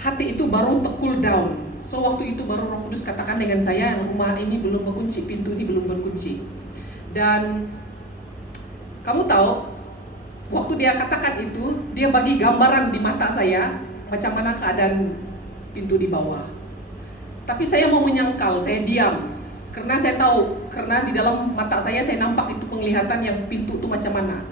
hati itu baru cool down. So waktu itu baru Roh Kudus katakan dengan saya, rumah ini belum berkunci, pintu ini belum berkunci. Dan kamu tahu, waktu dia katakan itu, dia bagi gambaran di mata saya macam mana keadaan pintu di bawah. Tapi saya mau menyangkal, saya diam. Karena saya tahu, karena di dalam mata saya nampak itu penglihatan yang pintu itu macam mana.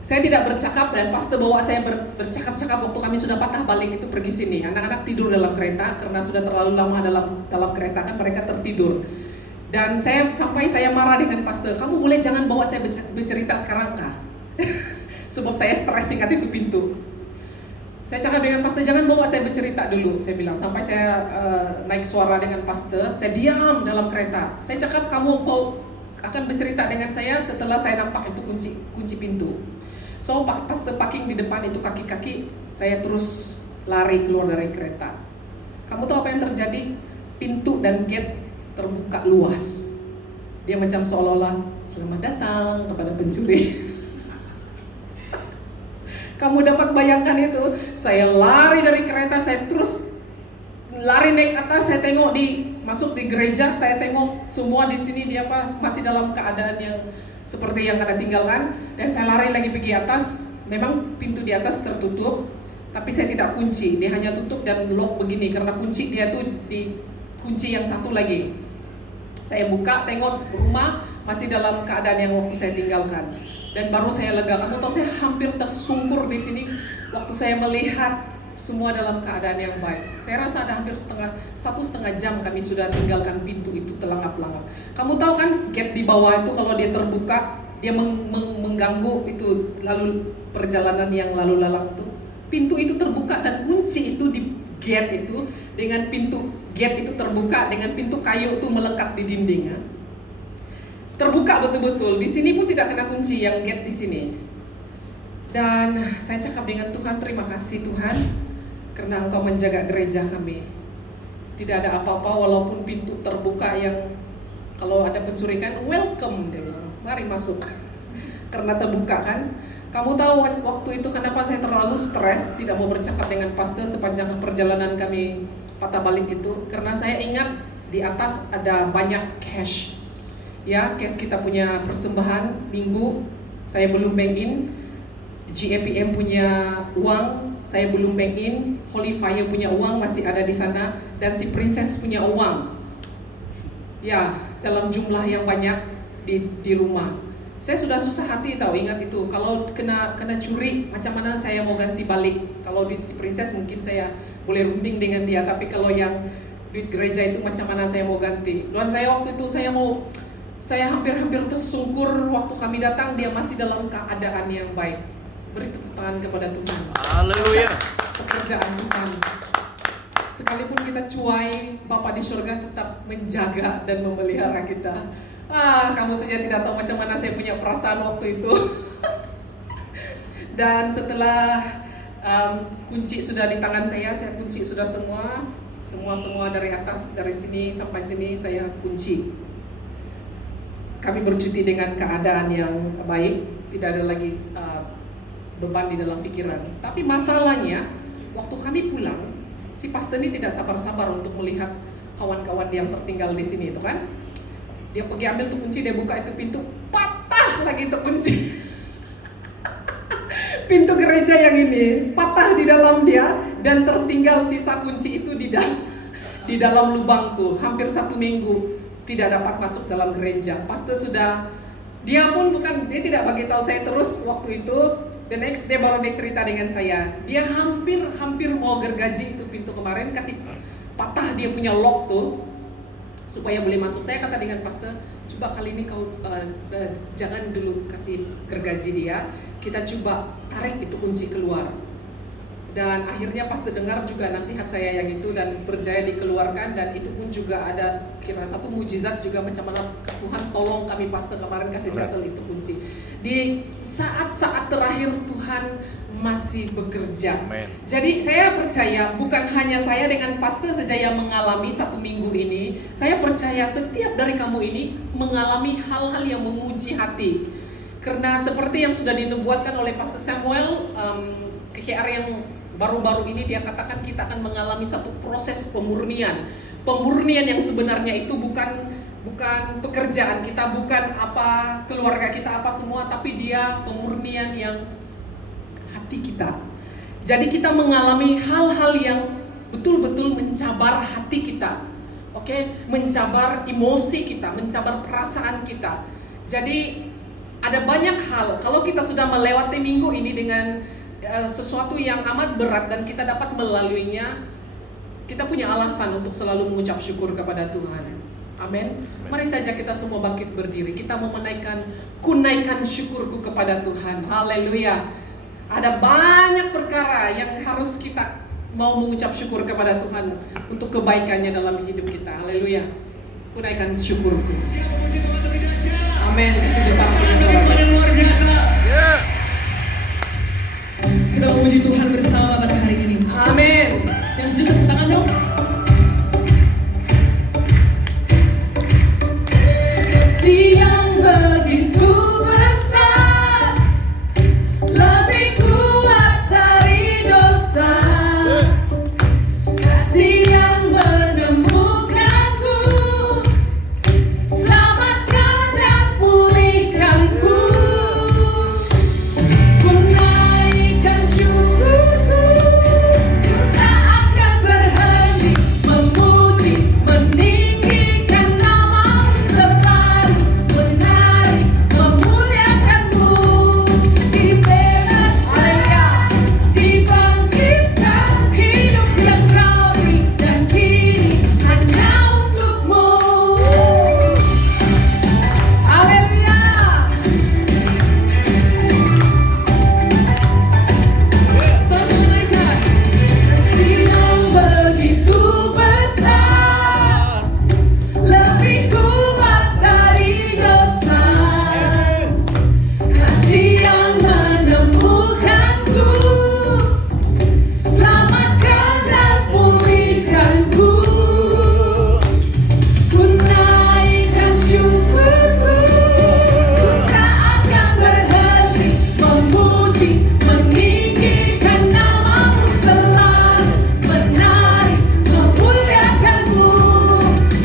Saya tidak bercakap, dan pastor bawa saya bercakap-cakap waktu kami sudah patah balik itu pergi sini. Anak-anak tidur dalam kereta karena sudah terlalu lama dalam kereta kan, mereka tertidur. Dan saya marah dengan pastor, kamu boleh jangan bawa saya bercerita sekarang kah? Sebab saya stres ingat itu pintu. Saya cakap dengan pastor, jangan bawa saya bercerita dulu, saya bilang. Sampai saya naik suara dengan pastor, saya diam dalam kereta. Saya cakap, kamu akan bercerita dengan saya setelah saya nampak itu kunci pintu. So pastor parking di depan itu kaki-kaki, saya terus lari keluar dari kereta. Kamu tahu apa yang terjadi? Pintu dan gate terbuka luas. Dia macam seolah-olah, selamat datang kepada pencuri. Kamu dapat bayangkan itu, saya lari dari kereta, saya terus lari naik atas, saya tengok masuk di gereja, saya tengok semua di sini dia masih dalam keadaan yang seperti yang Anda tinggalkan, dan saya lari lagi pergi atas. Memang pintu di atas tertutup, tapi saya tidak kunci, dia hanya tutup dan lock begini karena kunci dia tuh di kunci yang satu lagi. Saya buka, tengok rumah masih dalam keadaan yang waktu saya tinggalkan. Dan baru saya lega. Kamu tahu, saya hampir tersungkur di sini waktu saya melihat semua dalam keadaan yang baik. Saya rasa ada hampir satu setengah jam kami sudah tinggalkan pintu itu telangap-langap. Kamu tahu kan, gate di bawah itu kalau dia terbuka, dia mengganggu itu lalu perjalanan yang lalu lalang itu. Pintu itu terbuka dan kunci itu di gate itu dengan pintu gate itu terbuka dengan pintu kayu itu melekat di dinding ya. Terbuka betul-betul. Di sini pun tidak kena kunci yang gate di sini. Dan saya cakap dengan Tuhan, terima kasih Tuhan karena Engkau menjaga gereja kami. Tidak ada apa-apa walaupun pintu terbuka yang kalau ada pencuri kan welcome, dia bilang, mari masuk. Karena terbuka kan. Kamu tahu waktu itu kenapa saya terlalu stres, tidak mau bercakap dengan pastor sepanjang perjalanan kami patah balik itu? Karena saya ingat di atas ada banyak cash. Ya, cash kita punya persembahan minggu, saya belum bank in. GAPM punya uang, saya belum bank in. Holy Fire punya uang, masih ada di sana. Dan si Princess punya uang. Ya, dalam jumlah yang banyak di rumah. Saya sudah susah hati tahu, ingat itu. Kalau kena curi, macam mana saya mau ganti balik? Kalau duit si Princess mungkin saya boleh runding dengan dia, tapi kalau yang duit gereja itu macam mana saya mau ganti? Dan saya waktu itu saya hampir tersungkur waktu kami datang, dia masih dalam keadaan yang baik. Beri tepuk tangan kepada Tuhan. Haleluya. Pekerjaan Tuhan. Sekalipun kita cuai, Bapa di surga tetap menjaga dan memelihara kita. Kamu saja tidak tahu macam mana saya punya perasaan waktu itu. Dan setelah kunci sudah di tangan saya kunci sudah semua dari atas, dari sini sampai sini saya kunci. Kami bercuti dengan keadaan yang baik, tidak ada lagi beban di dalam pikiran. Tapi masalahnya, waktu kami pulang, si pastor ini tidak sabar-sabar untuk melihat kawan-kawan yang tertinggal di sini itu kan. Dia pergi ambil tuh kunci, dia buka itu pintu, patah lagi tuh kunci. Pintu gereja yang ini patah di dalam dia dan tertinggal sisa kunci itu di dalam lubang tuh. Hampir 1 minggu tidak dapat masuk dalam gereja. Pastor dia tidak bagi tahu saya terus waktu itu. The next day baru dia cerita dengan saya. Dia hampir mau gergaji itu pintu kemarin, kasih patah dia punya lock tuh supaya boleh masuk. Saya kata dengan pastor, coba kali ini kau jangan dulu kasih gergaji dia, kita coba tarik itu kunci keluar. Dan akhirnya pastor dengar juga nasihat saya yang itu dan berjaya dikeluarkan, dan itu pun juga ada kira satu mujizat juga macam mana Tuhan tolong kami pastor kemarin kasih settle itu kunci. Di saat-saat terakhir Tuhan masih bekerja. Amen. Jadi saya percaya bukan hanya saya dengan pastor saja yang mengalami 1 minggu ini. Saya percaya setiap dari kamu ini mengalami hal-hal yang memuji hati. Karena seperti yang sudah dinubuatkan oleh Pastor Samuel, KKR yang baru-baru ini dia katakan kita akan mengalami satu proses pemurnian. Pemurnian yang sebenarnya itu bukan pekerjaan kita, bukan apa keluarga kita apa semua, tapi dia pemurnian yang hati kita. Jadi kita mengalami hal-hal yang betul-betul mencabar hati kita, mencabar emosi kita, mencabar perasaan kita. Jadi ada banyak hal, kalau kita sudah melewati minggu ini dengan sesuatu yang amat berat dan kita dapat melaluinya, kita punya alasan untuk selalu mengucap syukur kepada Tuhan. Amin. Mari saja kita semua bangkit berdiri. Kita mau kunaikan syukurku kepada Tuhan. Haleluya. Ada banyak perkara yang harus kita mau mengucap syukur kepada Tuhan untuk kebaikannya dalam hidup kita. Haleluya. Kunaikan syukurku. Amin. Kasih besar saudara. Luar biasa. Kita memuji Tuhan bersama pada hari ini. Amin. Yang setuju tepuk tangan dong. Kasih yang begitu besar, lebih kuat dari dosa. Kasih yang menemukanku, selamatkan dan pulihkanku. Ku naikkan syukurku, ku tak akan berhenti memuji, meninggikan namamu selalu, menari, memuliakanmu. Dibebaskan, dibangkitkan, hidup yang kau beri dan kini hanya untukmu. Haleluya. Sama-sama naikkan. Kasih yang begitu besar, lebih kuat dari dosa. Kasih yang menemukanku, selamatkan dan pulihkanku. Ku naikkan syukurku, ku tak akan berhenti memuji, meninggikan namamu selalu, menari, memuliakanmu.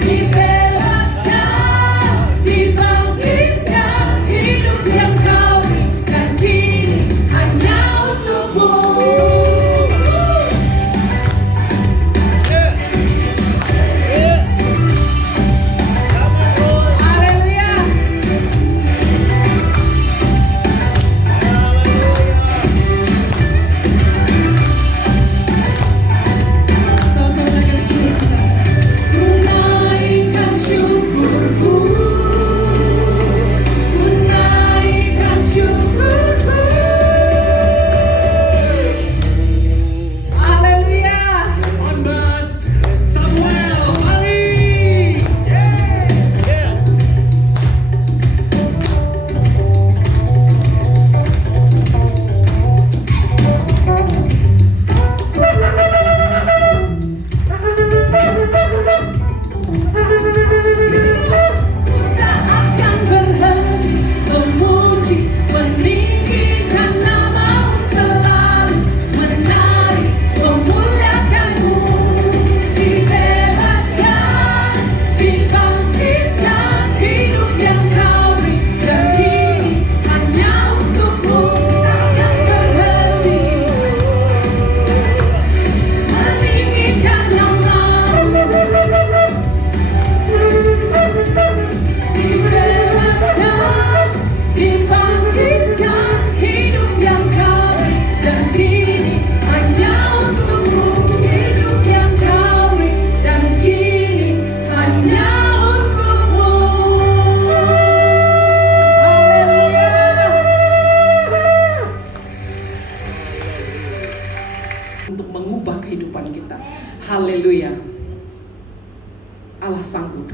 Dibebaskan, dibangkitkan, hidup yang kau beri dan kini hanya untukmu. Haleluya. Sama-sama naikkan syukur kita. Ku naikkan syukurku, ku naikkan syukurku. Haleluya. On bass, Samuel Ali. Ku tak akan berhenti memuji, meninggikan namamu selalu, menari, memuliakanmu. Dibebaskan, dibangkitkan, hidup yang kau beri dan kini hanya untukmu. Takkan berhenti meninggikan namamu. Dibebaskan, dibangkitkan, hidup yang kau beri dan kini hanya untukmu. Hidup yang kau beri dan kini hanya untukmu. Haleluya. Untuk mengubah kehidupan kita. Haleluya. Allah sanggup.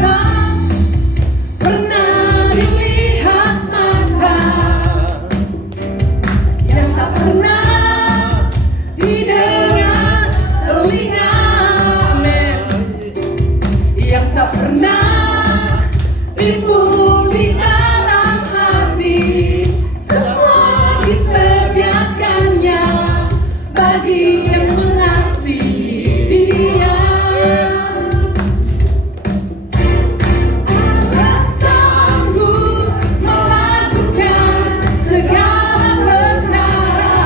Tak pernah dilihat mata, bagi yang mengasihi Dia. Allah sanggup melakukan segala perkara,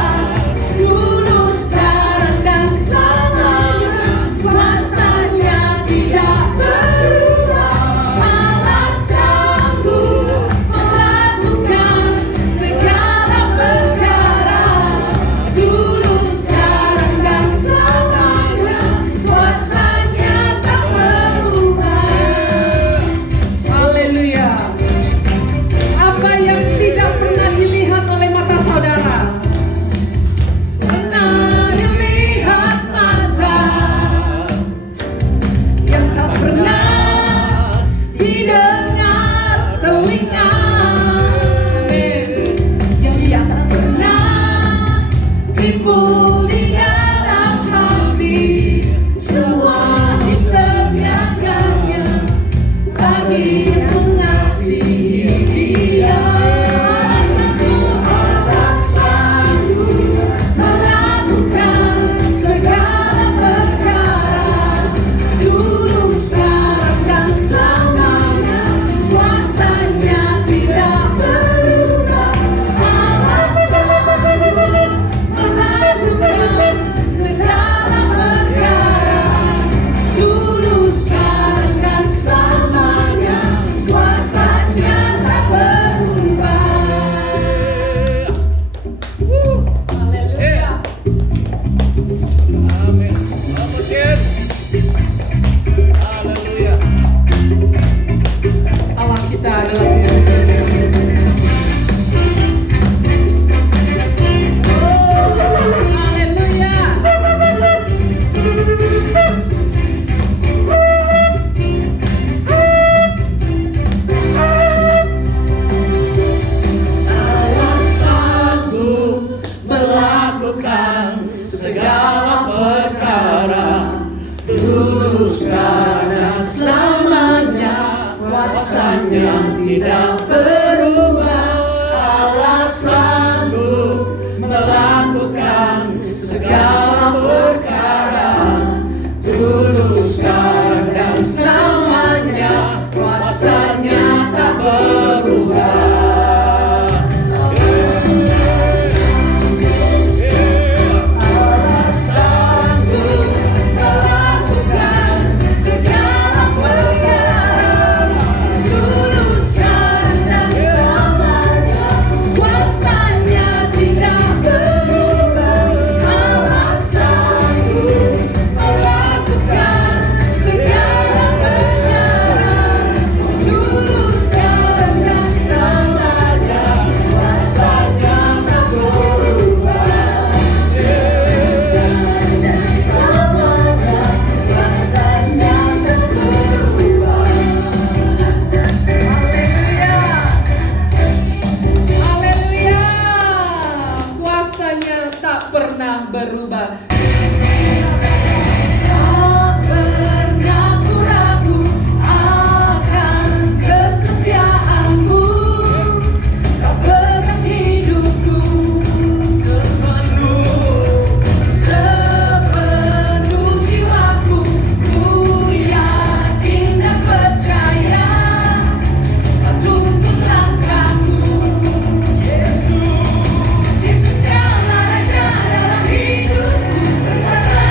dulu, sekarang, dan selamanya. Kuasanya tidak berubah. Allah sanggup melakukan segala perkara, dulu, sekarang, dan selamanya. Kuasanya tak berubah. Haleluya. Apa yang tidak pernah dilihat oleh mata saudara, pernah dilihat mata, yang tak pernah didengar telinga, yang tak pernah timbul di dalam hati, semua disediakannya bagi yang mengasihi Dia. Allah sanggup melakukan segala perkara, dulu, sekarang, dan selamanya. Kuasanya tidak berubah. Allah sanggup melakukan segala perkara, dulu, sekarang, dan selamanya. Kuasanya tak berubah. Haleluya. Amin. Selamat Ken. Haleluya. Allah kita adalah Tuhan yang sanggup. Oh, haleluya. Allah sanggup melakukan segala perkara, dulu, sekarang, dan selamanya. Kuasanya tidak berubah. Allah sanggup melakukan segala perkara, dulu, sekarang, dan selamanya. Kuasanya tak berubah. Allah sanggup Melakukan segala perkara, dulu, sekarang, dan selamanya. Kuasanya tidak berubah. Allah sanggup melakukan segala perkara, dulu, sekarang, dan selamanya. Kuasanya tak berubah. Haleluya. Kuasanya tak pernah berubah. Tak pernah ku ragu akan kesetiaanmu. Kau pegang hidupku sepenuh jiwaku. Ku yakin dan percaya kau tuntun langkahku. Yesus, Yesus, Kaulah Raja dalam hidupku. Berkuasa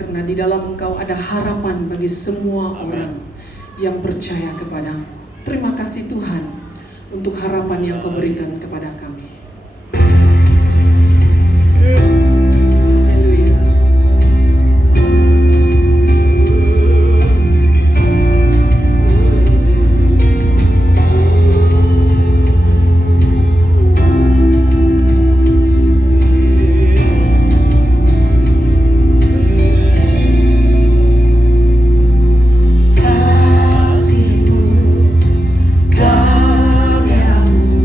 Karena di dalam Engkau ada harapan bagi semua orang yang percaya kepadamu. Terima kasih Tuhan untuk harapan yang Kau berikan kepada kami. Haleluya. Kasih-Mu, karya-Mu,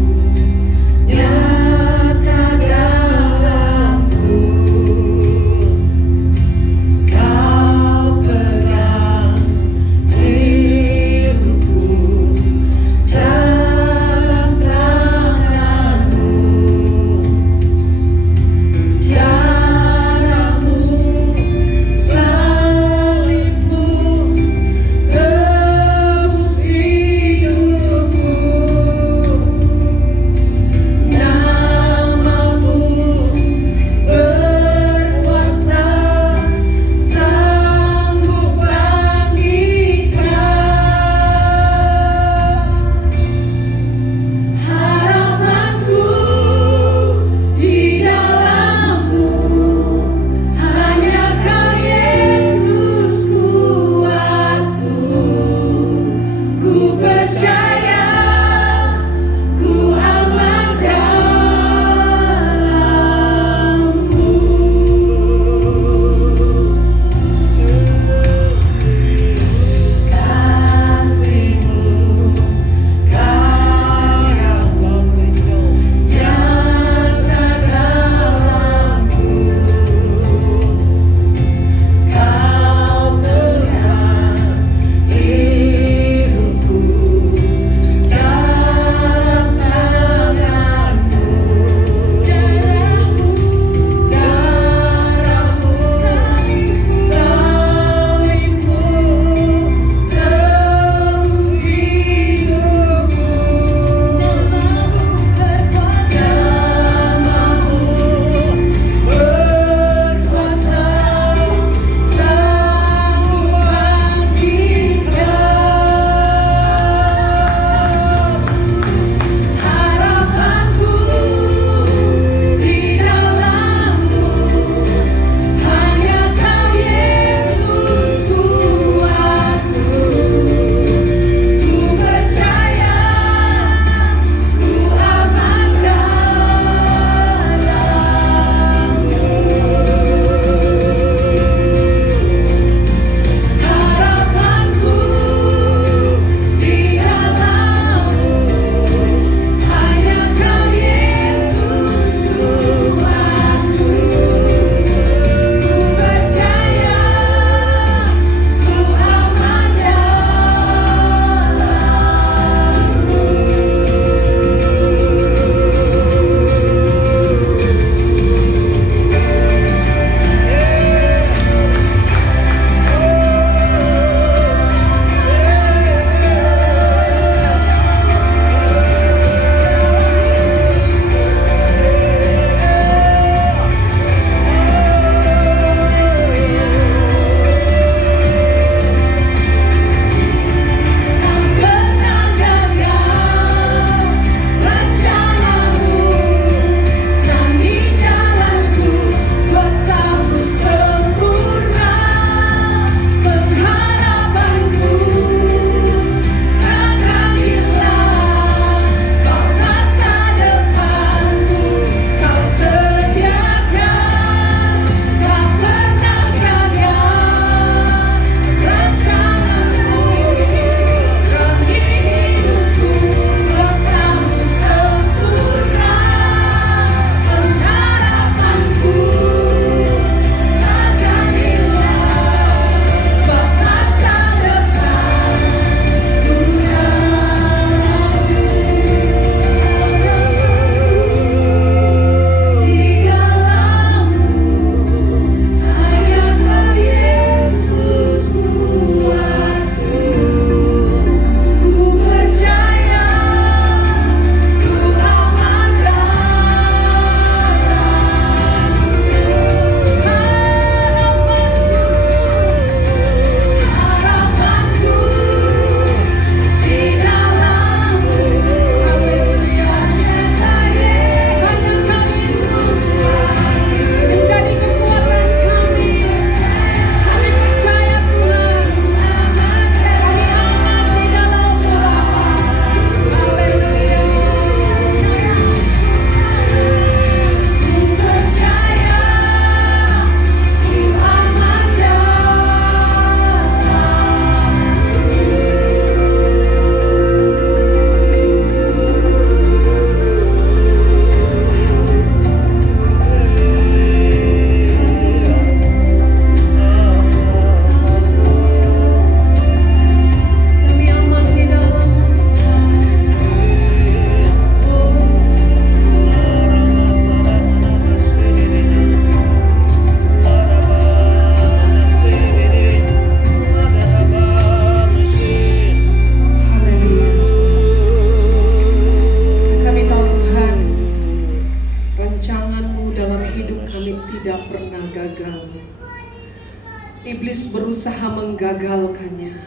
Iblis berusaha menggagalkannya.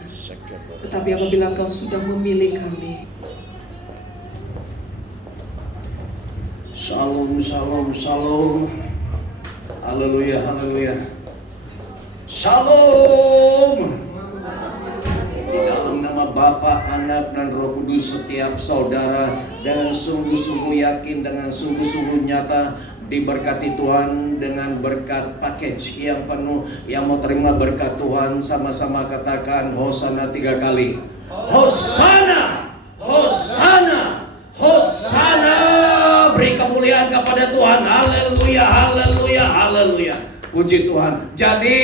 Tetapi apabila Engkau sudah memilih kami, Shalom, shalom, shalom. Haleluya, haleluya. Shalom. Di dalam nama Bapa, Anak, dan Roh Kudus, setiap saudara dengan sungguh-sungguh yakin, dengan sungguh-sungguh nyata diberkati Tuhan dengan berkat package yang penuh. Yang mau terima berkat Tuhan sama-sama katakan Hosana 3 kali. Hosana, Hosana, Hosana. Beri kemuliaan kepada Tuhan. Haleluya, haleluya, haleluya. Puji Tuhan. Jadi,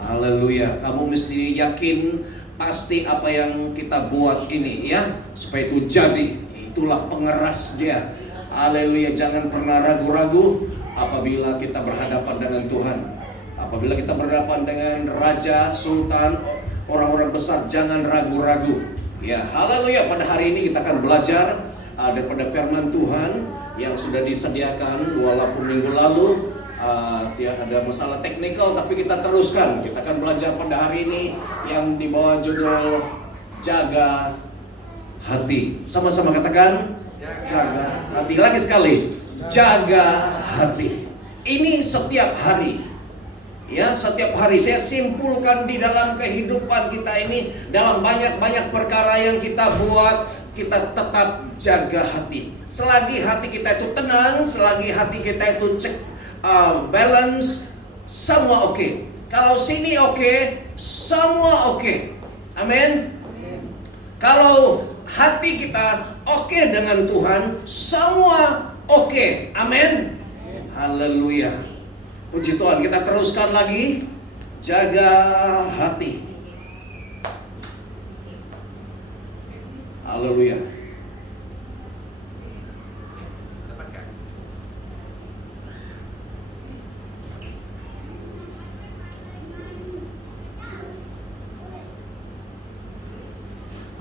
haleluya. Kamu mesti yakin pasti apa yang kita buat ini ya, supaya itu jadi. Itulah pengeras dia. Haleluya. Jangan pernah ragu-ragu apabila kita berhadapan dengan Tuhan. Apabila kita berhadapan dengan Raja, Sultan, orang-orang besar, jangan ragu-ragu. Ya, haleluya. Pada hari ini kita akan belajar daripada firman Tuhan yang sudah disediakan walaupun minggu lalu ada masalah teknikal, tapi kita teruskan. Kita akan belajar pada hari ini yang di bawah judul Jaga Hati. Sama-sama katakan jaga hati. Lagi sekali, jaga hati. Ini setiap hari. Ya, setiap hari saya simpulkan di dalam kehidupan kita ini, dalam banyak-banyak perkara yang kita buat, kita tetap jaga hati. Selagi hati kita itu tenang, selagi hati kita itu balance, semua oke. Kalau sini oke, semua oke. Amin. Kalau hati kita oke dengan Tuhan, semua oke. Amin. Haleluya. Puji Tuhan. Kita teruskan lagi. Jaga hati. Haleluya.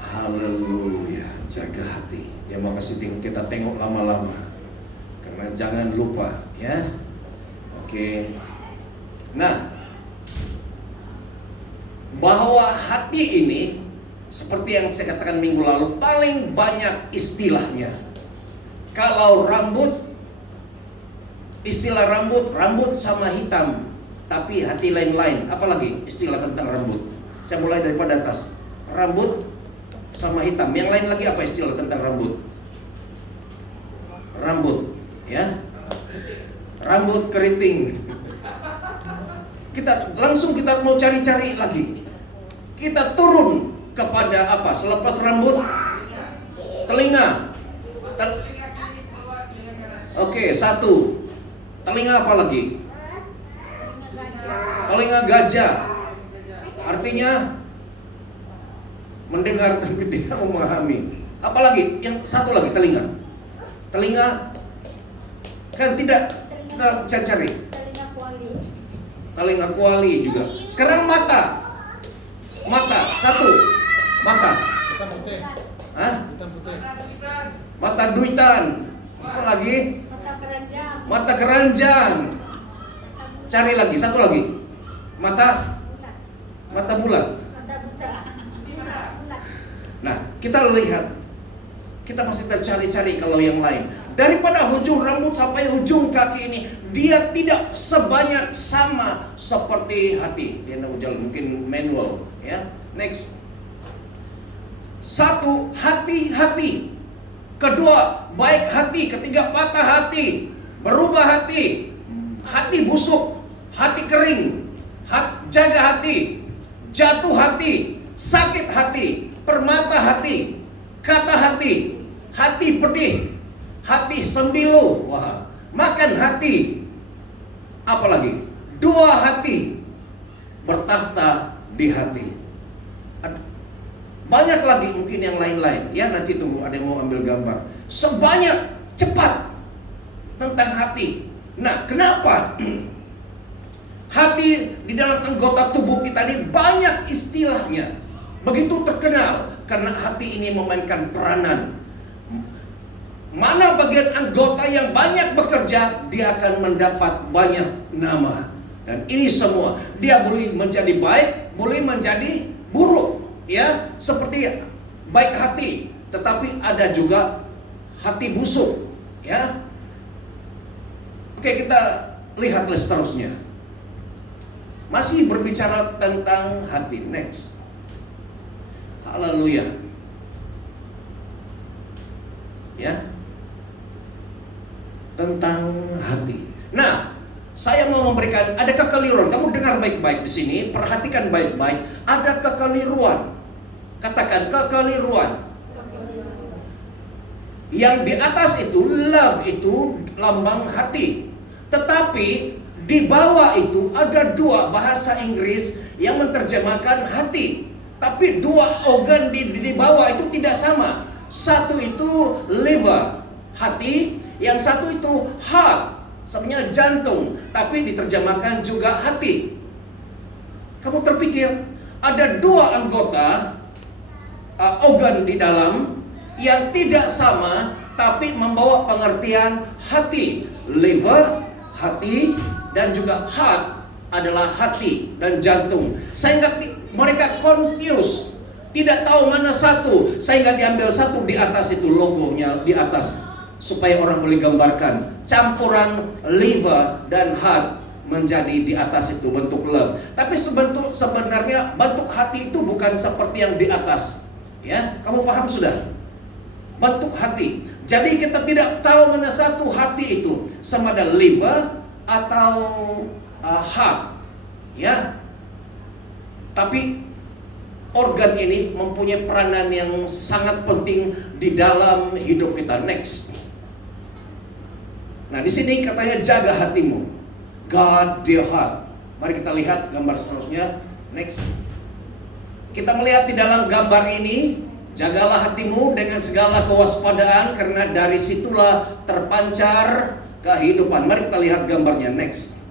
Haleluya. Jaga hati. Dia mau kasih kita tengok lama-lama. Karena jangan lupa ya. Oke. Nah, bahwa hati ini seperti yang saya katakan minggu lalu, paling banyak istilahnya. Kalau rambut, istilah rambut sama hitam, tapi hati lain-lain. Apalagi istilah tentang rambut? Saya mulai daripada atas. Rambut sama hitam. Yang lain lagi apa istilah tentang rambut? Rambut, ya. Rambut keriting. Kita mau cari-cari lagi. Kita turun kepada apa? Selepas rambut, telinga. Oke, satu. Telinga apa lagi? Telinga gajah. Artinya mendengar tapi tidak memahami. Apalagi yang satu lagi, telinga. Telinga kan tidak kita cari. Telinga kuali juga. Sekarang mata. Mata satu. Mata. Hah? Mata duitan. Apa lagi? Mata keranjang. Cari lagi, satu lagi. Mata bulat. Nah, kita lihat. Kita masih tercari-cari kalau yang lain. Daripada ujung rambut sampai ujung kaki ini, dia tidak sebanyak sama seperti hati. Dia nak jalan mungkin manual, ya. Next. Satu, hati-hati. Kedua, baik hati. Ketiga, patah hati. Berubah hati. Hati busuk. Hati kering. Jaga hati. Jatuh hati. Sakit hati. Permata hati. Kata hati. Hati pedih. Hati sembilu. Wah. Makan hati. Apalagi? Dua hati. Bertahta di hati. Banyak lagi mungkin yang lain-lain. Ya, nanti tunggu ada yang mau ambil gambar. Sebanyak, cepat tentang hati. Nah, kenapa? Hati di dalam anggota tubuh kita ini banyak istilahnya. Begitu terkenal karena hati ini memainkan peranan. Mana bagian anggota yang banyak bekerja, dia akan mendapat banyak nama. Dan ini semua dia boleh menjadi baik, boleh menjadi buruk, ya, seperti baik hati, tetapi ada juga hati busuk, ya. Oke, kita lihat seterusnya. Masih berbicara tentang hati. Next. Haleluya. Ya. Tentang hati. Nah, saya mau memberikan, ada kekeliruan. Kamu dengar baik-baik di sini, perhatikan baik-baik. Ada kekeliruan. Katakan kekeliruan. Yang di atas itu, love itu lambang hati. Tetapi di bawah itu ada dua bahasa Inggris yang menerjemahkan hati. Tapi dua organ di bawah itu tidak sama. Satu itu liver, hati. Yang satu itu heart, sebenarnya jantung, tapi diterjemahkan juga hati. Kamu terpikir ada dua anggota organ di dalam yang tidak sama, tapi membawa pengertian hati. Liver, hati, dan juga heart adalah hati dan jantung. Sehingga mereka confused, tidak tahu mana satu, sehingga diambil satu di atas itu, logonya di atas, supaya orang boleh gambarkan campuran liver dan heart menjadi di atas itu bentuk love. Tapi sebenarnya bentuk hati itu bukan seperti yang di atas. Ya, kamu paham sudah? Bentuk hati. Jadi kita tidak tahu mana satu hati itu, sama ada liver atau heart. Ya. Tapi organ ini mempunyai peranan yang sangat penting di dalam hidup kita. Next. Nah, di sini katanya jaga hatimu. Guard your heart. Mari kita lihat gambar seterusnya. Next. Kita melihat di dalam gambar ini, jagalah hatimu dengan segala kewaspadaan, karena dari situlah terpancar kehidupan. Mari kita lihat gambarnya. Next.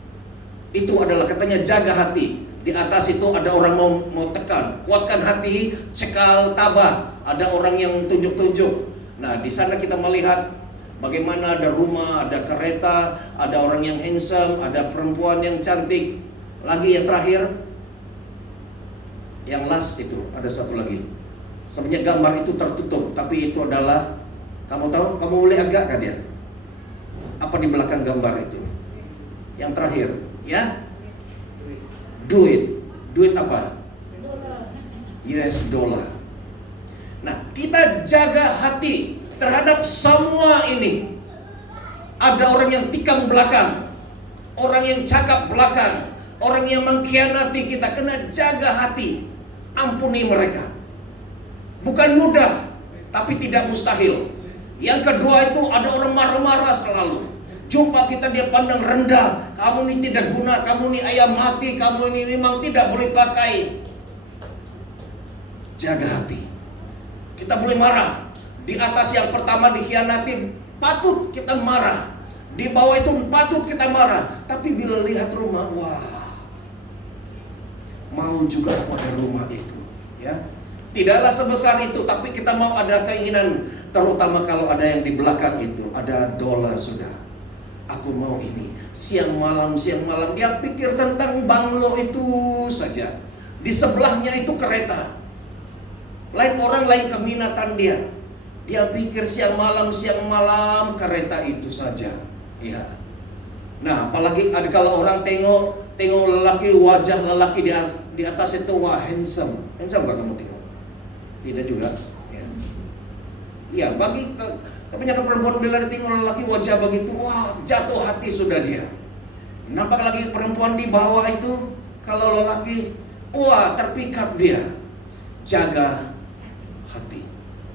Itu adalah katanya jaga hati. Di atas itu ada orang mau tekan, kuatkan hati, cekal tabah. Ada orang yang tunjuk-tunjuk. Nah, di sana kita melihat bagaimana ada rumah, ada kereta, ada orang yang handsome, ada perempuan yang cantik. Lagi yang terakhir, yang last itu, ada satu lagi. Sebenarnya gambar itu tertutup, tapi itu adalah, kamu tahu, kamu boleh agak kan dia? Apa di belakang gambar itu? Yang terakhir, ya? Duit. Duit apa? US dollar. Nah, kita jaga hati terhadap semua ini. Ada orang yang tikam belakang, orang yang cakap belakang, orang yang mengkhianati kita. Kena jaga hati. Ampuni mereka. Bukan mudah, tapi tidak mustahil. Yang kedua itu ada orang marah-marah selalu. Jumpa kita dia pandang rendah. Kamu ini tidak guna, kamu ini ayam mati, kamu ini memang tidak boleh pakai. Jaga hati. Kita boleh marah. Di atas yang pertama dikhianati, patut kita marah. Di bawah itu patut kita marah. Tapi bila lihat rumah, wah, mau juga pada rumah itu, ya. Tidaklah sebesar itu, tapi kita mau ada keinginan. Terutama kalau ada yang di belakang itu, ada dolar sudah. Aku mau ini. Siang malam dia pikir tentang banglo itu saja. Di sebelahnya itu kereta. Lain orang, lain keminatan dia. Dia pikir siang malam kereta itu saja. Ya. Nah, apalagi ada kalau orang tengok lelaki, wajah lelaki di atas itu, wah, handsome. Handsome gak kamu tengok? Tidak juga. Ya. Iya, bagi kebanyakan perempuan bila ditinggal lelaki wajah begitu, wah, jatuh hati sudah dia. Nampak lagi perempuan di bawah itu, kalau lelaki, wah, terpikat dia. Jaga hati.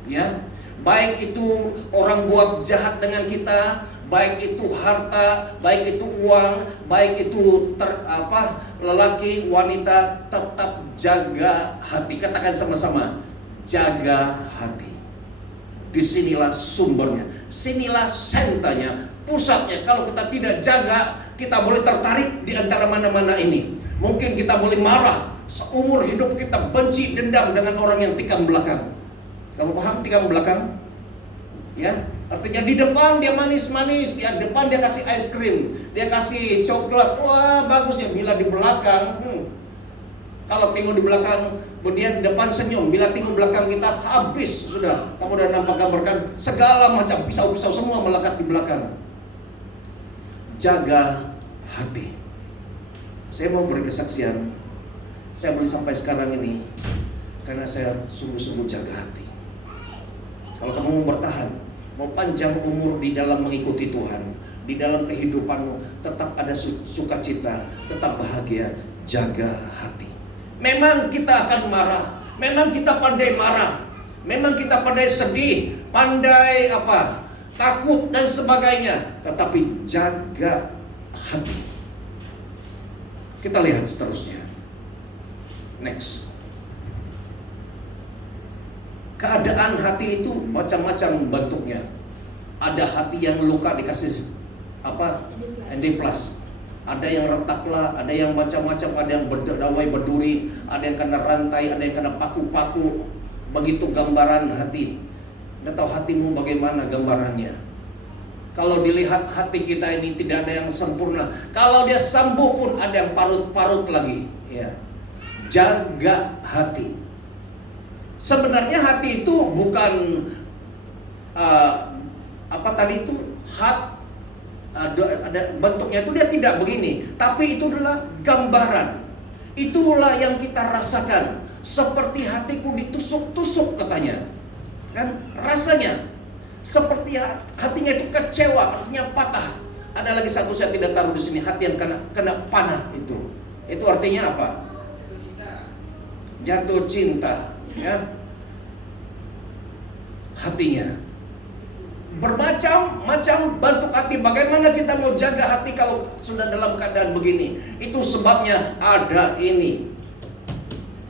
Ya. Baik itu orang buat jahat dengan kita, baik itu harta, baik itu uang, baik itu lelaki, wanita, tetap jaga hati. Katakan sama-sama, jaga hati. Disinilah sumbernya, sinilah sentanya, pusatnya. Kalau kita tidak jaga, kita boleh tertarik di antara mana-mana ini. Mungkin kita boleh marah, seumur hidup kita benci, dendam dengan orang yang tikam belakang. Kamu paham tikam belakang? Ya, Artinya di depan dia manis-manis, di depan dia kasih es krim, dia kasih coklat, wah bagusnya. Bila di belakang, kalau tengok di belakang, dia di depan senyum. Bila tengok belakang kita, habis sudah. Kamu udah nampak gambarkan segala macam pisau-pisau semua melekat di belakang. Jaga hati. Saya mau beri kesaksian. Saya boleh sampai sekarang ini karena saya sungguh-sungguh jaga hati. Kalau kamu mau bertahan, mau panjang umur di dalam mengikuti Tuhan, di dalam kehidupanmu tetap ada sukacita, tetap bahagia, jaga hati. Memang kita akan marah, memang kita pandai marah, memang kita pandai sedih, pandai takut dan sebagainya, tetapi jaga hati. Kita lihat seterusnya. Next. Keadaan hati itu macam-macam bentuknya. Ada hati yang luka dikasih endoplas. Ada yang retaklah, ada yang macam-macam, ada yang berdawai berduri, ada yang kena rantai, ada yang kena paku-paku. Begitu gambaran hati. Anda tahu hatimu bagaimana gambarannya? Kalau dilihat hati kita ini tidak ada yang sempurna. Kalau dia sembuh pun ada yang parut-parut lagi. Ya. Jaga hati. Sebenarnya hati itu bukan ada bentuknya itu dia tidak begini, tapi itu adalah gambaran. Itulah yang kita rasakan. Seperti hatiku ditusuk-tusuk katanya. Kan rasanya seperti hatinya itu kecewa, artinya patah. Ada lagi satu saya tidak taruh di sini, hati yang kena panah itu. Itu artinya apa? Jatuh cinta, ya. Hatinya bermacam-macam bentuk hati. Bagaimana kita mau jaga hati kalau sudah dalam keadaan begini? Itu sebabnya ada ini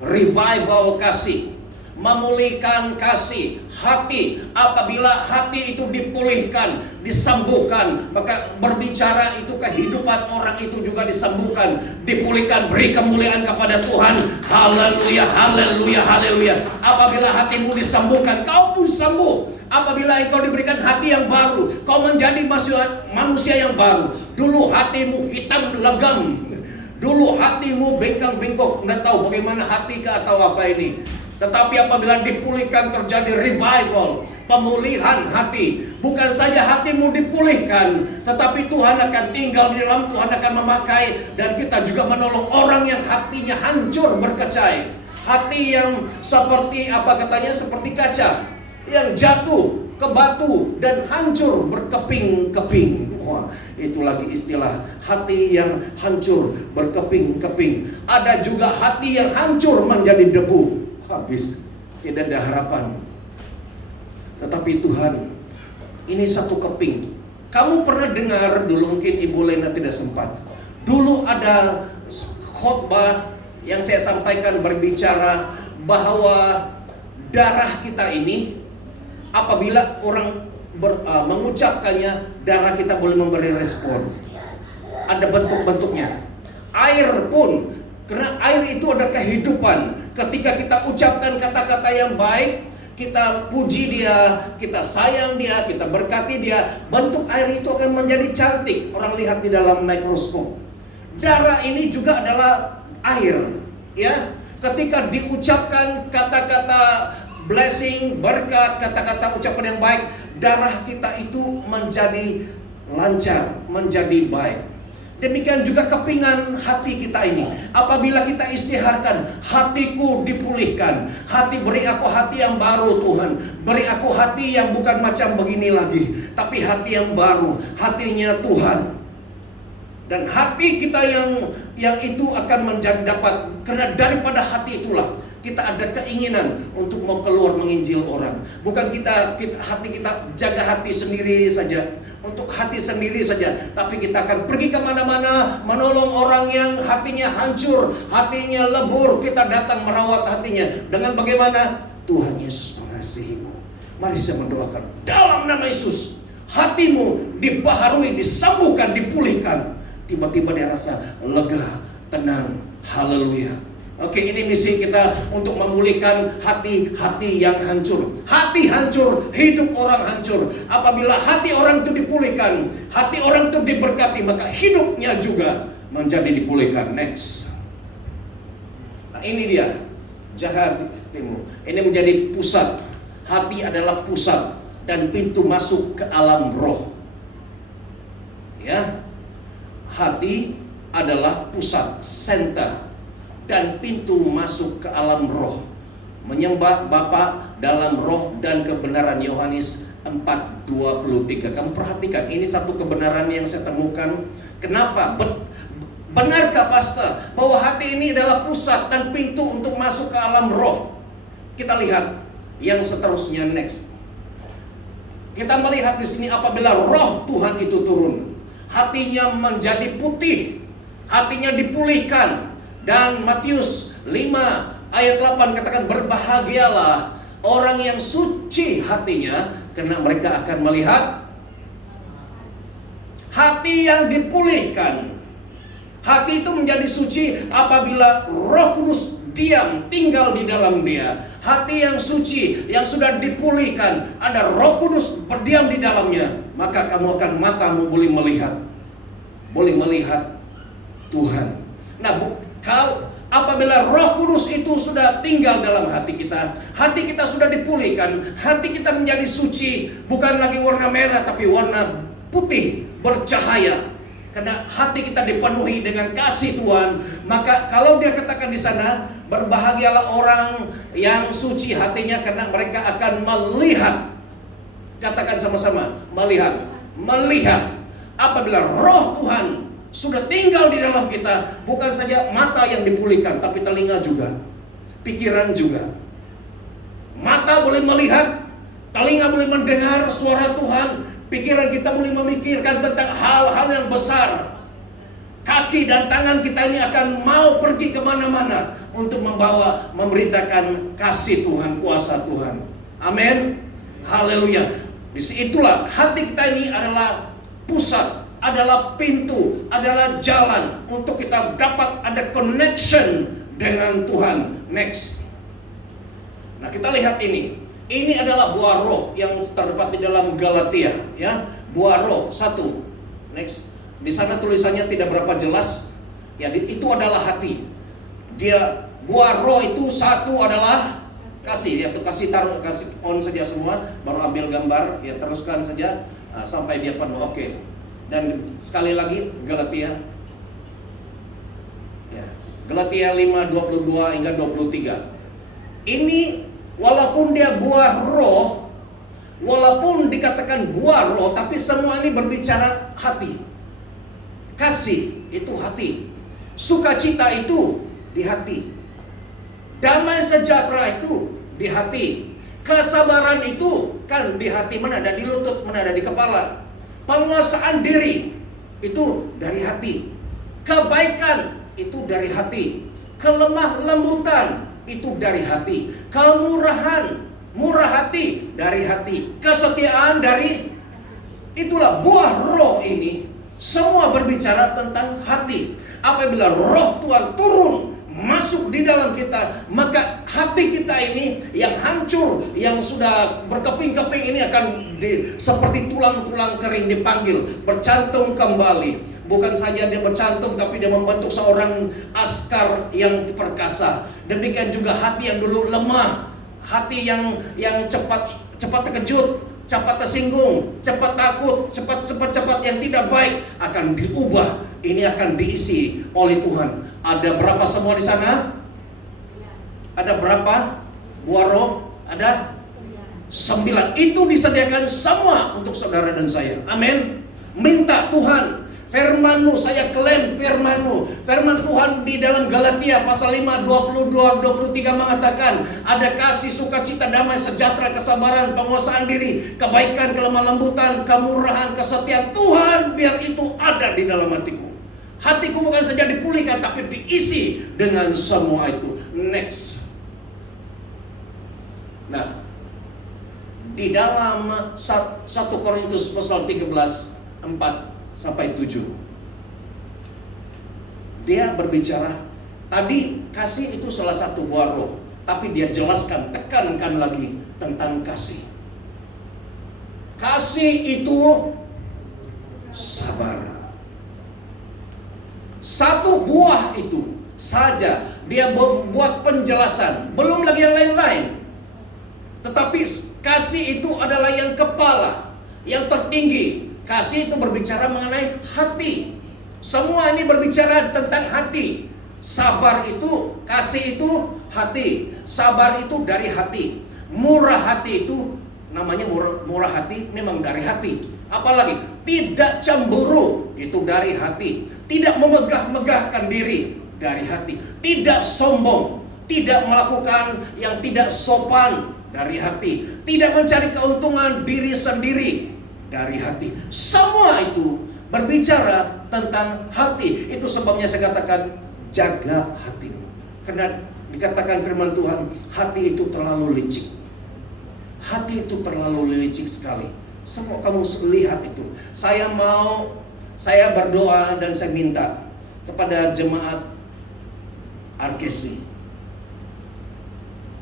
revival kasih, memulihkan kasih hati. Apabila hati itu dipulihkan, disembuhkan, maka berbicara itu kehidupan orang itu juga disembuhkan, dipulihkan, beri kemuliaan kepada Tuhan. Haleluya, haleluya, haleluya. Apabila hatimu disembuhkan, kau pun sembuh. Apabila engkau diberikan hati yang baru, kau menjadi manusia yang baru. Dulu hatimu hitam legam, dulu hatimu bengkang-bengkok, tidak tahu bagaimana hati ke atau apa ini. Tetapi apabila dipulihkan, terjadi revival, pemulihan hati. Bukan saja hatimu dipulihkan, tetapi Tuhan akan tinggal di dalam, Tuhan akan memakai, dan kita juga menolong orang yang hatinya hancur berkecai. Hati yang seperti seperti kaca yang jatuh ke batu dan hancur berkeping-keping. Wah, itu lagi istilah hati yang hancur berkeping-keping. Ada juga hati yang hancur menjadi debu. Habis, tidak ada harapan. Tetapi Tuhan, ini satu keping. Kamu pernah dengar dulu, mungkin Ibu Lena tidak sempat. Dulu ada khotbah yang saya sampaikan berbicara bahwa darah kita ini, apabila orang mengucapkannya, darah kita boleh memberi respon. Ada bentuk-bentuknya. Air pun, karena air itu ada kehidupan. Ketika kita ucapkan kata-kata yang baik, kita puji dia, kita sayang dia, kita berkati dia, bentuk air itu akan menjadi cantik. Orang lihat di dalam mikroskop. Darah ini juga adalah air, ya. Ketika diucapkan kata-kata blessing, berkat, kata-kata ucapan yang baik, darah kita itu menjadi lancar, menjadi baik. Demikian juga kepingan hati kita ini. Apabila kita istiharkan, hatiku dipulihkan. Beri aku hati yang baru Tuhan. Beri aku hati yang bukan macam begini lagi, tapi hati yang baru, hatinya Tuhan. Dan hati kita yang itu akan menjadi dapat, karena daripada hati itulah kita ada keinginan untuk mau keluar menginjil orang. Bukan hati kita jaga hati sendiri saja, untuk hati sendiri saja, tapi kita akan pergi kemana-mana menolong orang yang hatinya hancur, hatinya lebur. Kita datang merawat hatinya dengan bagaimana? Tuhan Yesus mengasihimu. Mari saya mendoakan dalam nama Yesus, hatimu dibaharui, disembuhkan, dipulihkan. Tiba-tiba dia rasa lega, tenang. Haleluya. Oke, ini misi kita untuk memulihkan hati-hati yang hancur. Hati hancur, hidup orang hancur. Apabila hati orang itu dipulihkan, hati orang itu diberkati, maka hidupnya juga menjadi dipulihkan. Next. Nah, ini dia jahat hatimu. Ini menjadi pusat. Hati adalah pusat dan pintu masuk ke alam roh. Ya, hati adalah pusat, center, dan pintu masuk ke alam roh. Menyembah Bapa dalam roh dan kebenaran. Yohanes 4:23. Kamu perhatikan, ini satu kebenaran yang saya temukan. Kenapa? Benarkah pastor bahwa hati ini adalah pusat dan pintu untuk masuk ke alam roh? Kita lihat yang seterusnya, next. Kita melihat di sini apabila roh Tuhan itu turun, hatinya menjadi putih, hatinya dipulihkan. Dan Matius 5 ayat 8 katakan, berbahagialah orang yang suci hatinya, karena mereka akan melihat. Hati yang dipulihkan, hati itu menjadi suci apabila Roh Kudus diam, tinggal di dalam dia. Hati yang suci, yang sudah dipulihkan, ada Roh Kudus berdiam di dalamnya, maka kamu akan, matamu boleh melihat Tuhan. Nah, kalau apabila Roh Kudus itu sudah tinggal dalam hati kita sudah dipulihkan, hati kita menjadi suci, bukan lagi warna merah tapi warna putih, bercahaya. Karena hati kita dipenuhi dengan kasih Tuhan, maka kalau dia katakan di sana, berbahagialah orang yang suci hatinya, karena mereka akan melihat. Katakan sama-sama, melihat. Apabila Roh Tuhan sudah tinggal di dalam kita, bukan saja mata yang dipulihkan, tapi telinga juga, pikiran juga. Mata boleh melihat, telinga boleh mendengar suara Tuhan, pikiran kita boleh memikirkan tentang hal-hal yang besar. Kaki dan tangan kita ini akan mau pergi kemana-mana untuk memberitakan kasih Tuhan, kuasa Tuhan. Amin. Haleluya. Disitulah hati kita ini adalah pusat, adalah pintu, adalah jalan untuk kita dapat ada connection dengan Tuhan. Next. Nah, kita lihat ini. Ini adalah buah roh yang terdapat di dalam Galatia, ya. Buah roh 1. Next. Di sana tulisannya tidak berapa jelas. Ya, itu adalah hati. Dia buah roh itu 1 adalah kasih, yaitu kasih on saja semua, baru ambil gambar, ya teruskan saja sampai dia penuh. Oke. Dan sekali lagi Galatia, ya, Galatia 5:22 hingga 23. Ini walaupun dia buah roh, walaupun dikatakan buah roh, tapi semua ini berbicara hati. Kasih itu hati, sukacita itu di hati, damai sejahtera itu di hati, kesabaran itu kan di hati. Mana ada di lutut, mana ada di kepala. Penguasaan diri itu dari hati. Kebaikan itu dari hati. Kelemah lembutan itu dari hati. Kemurahan, murah hati dari hati. Kesetiaan dari, itulah buah roh ini. Semua berbicara tentang hati. Apabila roh Tuhan turun masuk di dalam kita, maka hati kita ini yang hancur, yang sudah berkeping-keping ini akan seperti tulang-tulang kering dipanggil, bercantum kembali. Bukan saja dia bercantum, tapi dia membentuk seorang askar yang perkasa. Demikian juga hati yang dulu lemah, hati yang cepat terkejut, cepat tersinggung, cepat takut, cepat yang tidak baik akan diubah. Ini akan diisi oleh Tuhan. Ada berapa semua di sana? Ada berapa buah roh? Ada 9. Itu disediakan semua untuk saudara dan saya. Amin. Minta Tuhan, firman-Mu, saya klaim firman-Mu. Firman Tuhan di dalam Galatia pasal 5 22-23 mengatakan ada kasih, sukacita, damai, sejahtera, kesabaran, penguasaan diri, kebaikan, kelemah lembutan, kemurahan, kesetiaan. Tuhan, biar itu ada di dalam hatiku. Hatiku bukan saja dipulihkan, tapi diisi dengan semua itu. Next. Nah, di dalam 1 Korintus pasal 13 4-7, dia berbicara Tadi kasih itu salah satu buah roh, tapi dia jelaskan, tekankan lagi tentang kasih. Kasih itu sabar. Satu buah itu saja dia membuat penjelasan, belum lagi yang lain-lain. Tetapi kasih itu adalah yang kepala, yang tertinggi. Kasih itu berbicara mengenai hati. Semua ini berbicara tentang hati. Sabar itu, kasih itu hati. Sabar itu dari hati. Murah hati itu, namanya murah hati memang dari hati. Apalagi tidak cemburu, itu dari hati. Tidak memegah-megahkan diri, dari hati. Tidak sombong, tidak melakukan yang tidak sopan, dari hati. Tidak mencari keuntungan diri sendiri, dari hati. Semua itu berbicara tentang hati. Itu sebabnya saya katakan jaga hatimu. Karena dikatakan firman Tuhan, hati itu terlalu licik. Hati itu terlalu licik sekali. Semua kamu lihat itu. Saya berdoa dan saya minta kepada jemaat RKC,